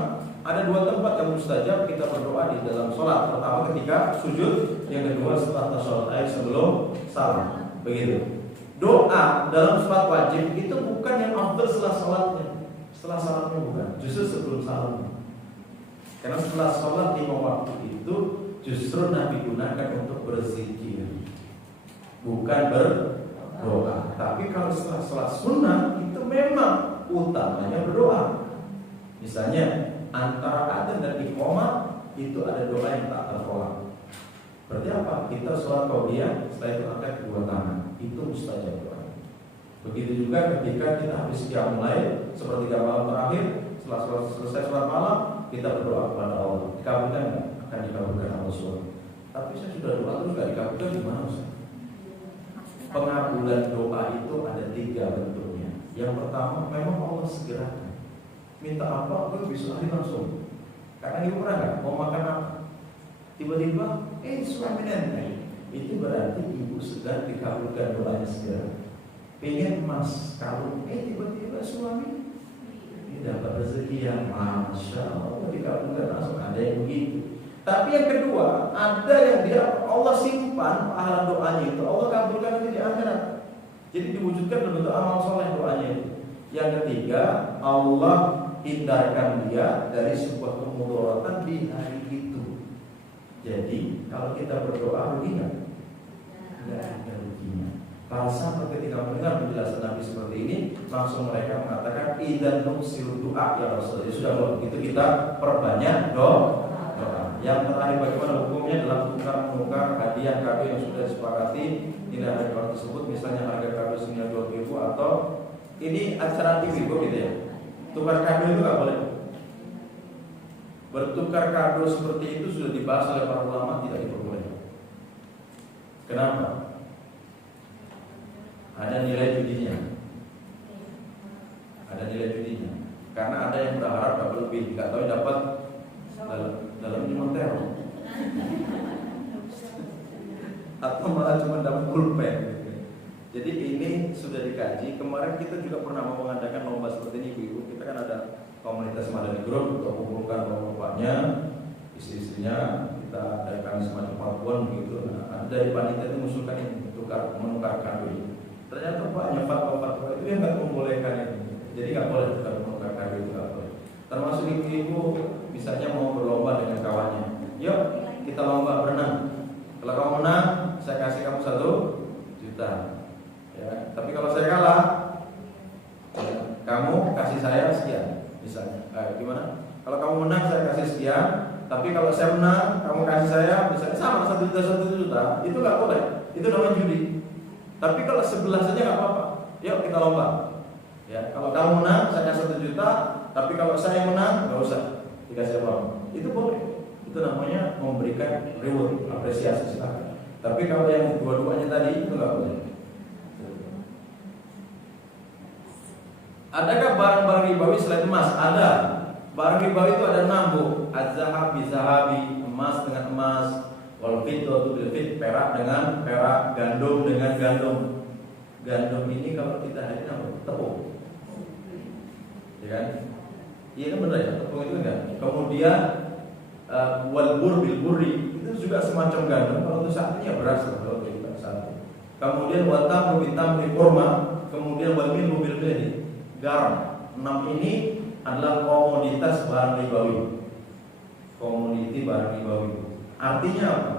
ada 2 tempat yang mustajab kita berdoa di dalam sholat. Pertama ketika sujud, yang kedua setelah tasyahud akhir sebelum salam. Begitu. Doa dalam sholat wajib itu bukan yang afdal setelah sholatnya. Setelah salamnya bukan, justru sebelum salamnya. Karena setelah sholat 5 waktu itu justru Nabi gunakan untuk berzikir, bukan berdoa. Tapi kalau setelah sholat sunnah itu memang utamanya berdoa. Misalnya antara adzan dan iqamah itu ada doa yang tak tertolak. Berarti apa? Kita sholat qabliyah, setelah itu angkat kedua tangan, itu mustajab doa. Begitu juga ketika kita habis qiyamul lail, sepertiga malam terakhir, setelah selesai sholat malam, kita berdoa kepada Allah. Dikabulkan nggak? Akan dikabulkan Allah SWT. Tapi saya sudah doa terus nggak dikabulkan, gimana Ustaz? Pengabulan doa itu ada 3 bentuknya. Yang pertama, memang Allah segerakan. Minta apa, gue bisa hari langsung. Karena ibu pernah nggak mau makan apa? Tiba-tiba, suami nenek. Itu berarti ibu sedang dikabulkan doanya segera. Pengen emas kalung, tiba-tiba suami dapat rezeki yang masya Allah dikabulkan langsung. Ada yang begitu. Tapi yang kedua, ada yang dia Allah simpan pahala doanya itu, Allah kabulkan nanti di akhirat. Jadi diwujudkan dalam bentuk amal soleh doanya itu. Yang ketiga, Allah hindarkan dia dari sebuah kemudaratan di hari itu. Jadi kalau kita berdoa rugi nggak? Nggak ada ruginya. Para sahabat ketika mendengar penjelasan Nabi seperti ini, langsung mereka mengatakan idzan nusil doa ya Rasul. Sudah kalau begitu kita perbanyak doa. Yang terakhir, bagaimana hukumnya dalam tukar-menukar hadiah kado yang sudah disepakati tidak ada orang tersebut, misalnya harga kado senilai 2.000 atau ini acara TV gitu ya. Tukar kado itu nggak boleh. Bertukar kado seperti itu sudah dibahas oleh para ulama, tidak diperbolehkan. Kenapa? Ada nilai judinya. Ada nilai judinya. Karena ada yang berharap dapat lebih, nggak tahu dapat dalam cuma teror atau malah cuma dapat pulpen. Jadi ini sudah dikaji. Kemarin kita juga pernah mau mengadakan lomba seperti ini, Ibu. Kita kan ada komunitas Madani Group untuk mengumpulkan bapaknya, istri-istrinya, kita adakan semacam pabuan begitu. Nah, dari panitia itu mengusulkan ini menukar kado ini. Ternyata banyak fatwa-fatwa itu yang nggak membolehkan itu. Jadi nggak boleh menukar kado itu, nggak boleh. Termasuk ibu-ibu misalnya mau berlomba dengan kawannya, yuk kita lomba berenang. Kalau kamu menang, saya kasih kamu 1 juta. Ya, tapi kalau saya kalah, ya, kamu kasih saya sekian, misalnya. Gimana? Kalau kamu menang saya kasih sekian, tapi kalau saya menang kamu kasih saya misalnya sama 1 juta, itu nggak boleh. Itu namanya judi. Tapi kalau sebelah saja nggak apa-apa. Yuk kita lomba. Ya, kalau kamu menang saya kasih 1 juta, tapi kalau saya menang nggak usah dikasih apa. Itu boleh. Itu namanya memberikan reward, apresiasi silakan. Tapi kalau yang dua-duanya tadi itu nggak boleh. Adakah barang-barang ribawi selain emas? Ada. Barang ribawi itu ada 6, Bu. Az-zahab bi-zahabi, emas dengan emas, wal fiddatu bil fid, perak dengan perak, gandum dengan gandum. Gandum ini kalau kita hari ini apa? Tepung. Ya kan? Iya kan benar ya, tepung itu enggak. Kemudian wal bur bil burri itu juga semacam gandum. Kalau untuk saat ini ya beras kalau kita saat. Kemudian watam bitam kurma, kemudian wal mil bil mil garam. 6 ini adalah komoditas barang ribawi. Komoditi barang ribawi. Artinya apa?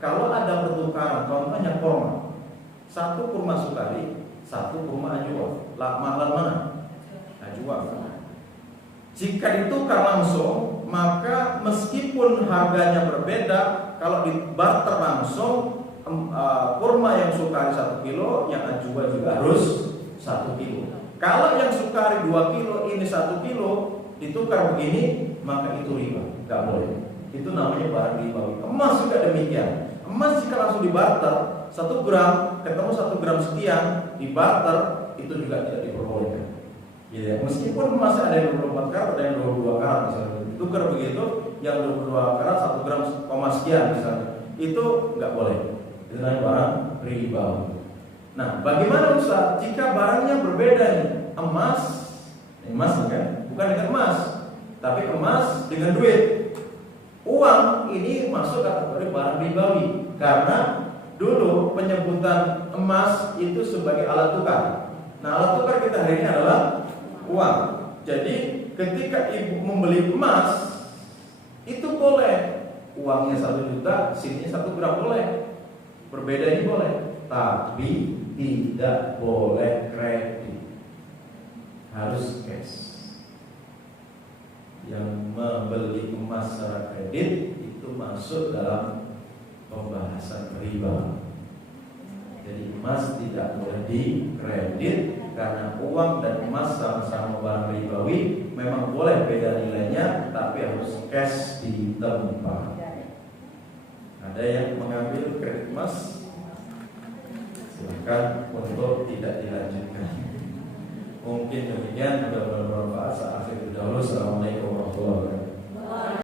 Kalau ada pertukaran, contohnya kurma, 1 kurma sukari, 1 kurma ajwa, mahalan mana? Ajwa. Jika ditukar langsung, maka meskipun harganya berbeda, kalau dibarter langsung, kurma yang sukari 1 kilo, yang ajwa juga harus 1 kilo. Kalau yang sukari 2 kilo, ini 1 kilo, ditukar begini, maka itu riba, nggak boleh. Itu namanya barang ribawi. Emas juga demikian. Emas jika langsung dibarter 1 gram ketemu 1 gram sekian, dibarter, itu juga tidak diperbolehkan. Ya, meskipun emas ada yang 24 karat, ada yang 22 karat misalnya, ditukar begitu, yang 22 karat 1 gram sekian misalnya, itu nggak boleh. Itu namanya barang ribawi. Nah, bagaimana Ustaz jika barangnya berbeda nih? Emas kan? Bukan dengan emas, tapi emas dengan duit. Uang ini masuk kategori barang ribawi karena dulu penyebutan emas itu sebagai alat tukar. Nah, alat tukar kita hari ini adalah uang. Jadi ketika ibu membeli emas itu boleh uangnya 1 juta, sininya 1 gram boleh. Berbeda ini boleh, tapi tidak boleh kredit. Harus cash. Yang membeli emas secara kredit itu masuk dalam pembahasan riba. Jadi emas tidak boleh dikredit karena uang dan emas sama-sama barang ribawi. Memang boleh beda nilainya, tapi harus cash di tempat. Ada yang mengambil kredit emas, silakan untuk tidak dilanjutkan. Mungkin demikian, mudah-mudahan bermanfaat. Assalamualaikum warahmatullahi wabarakatuh.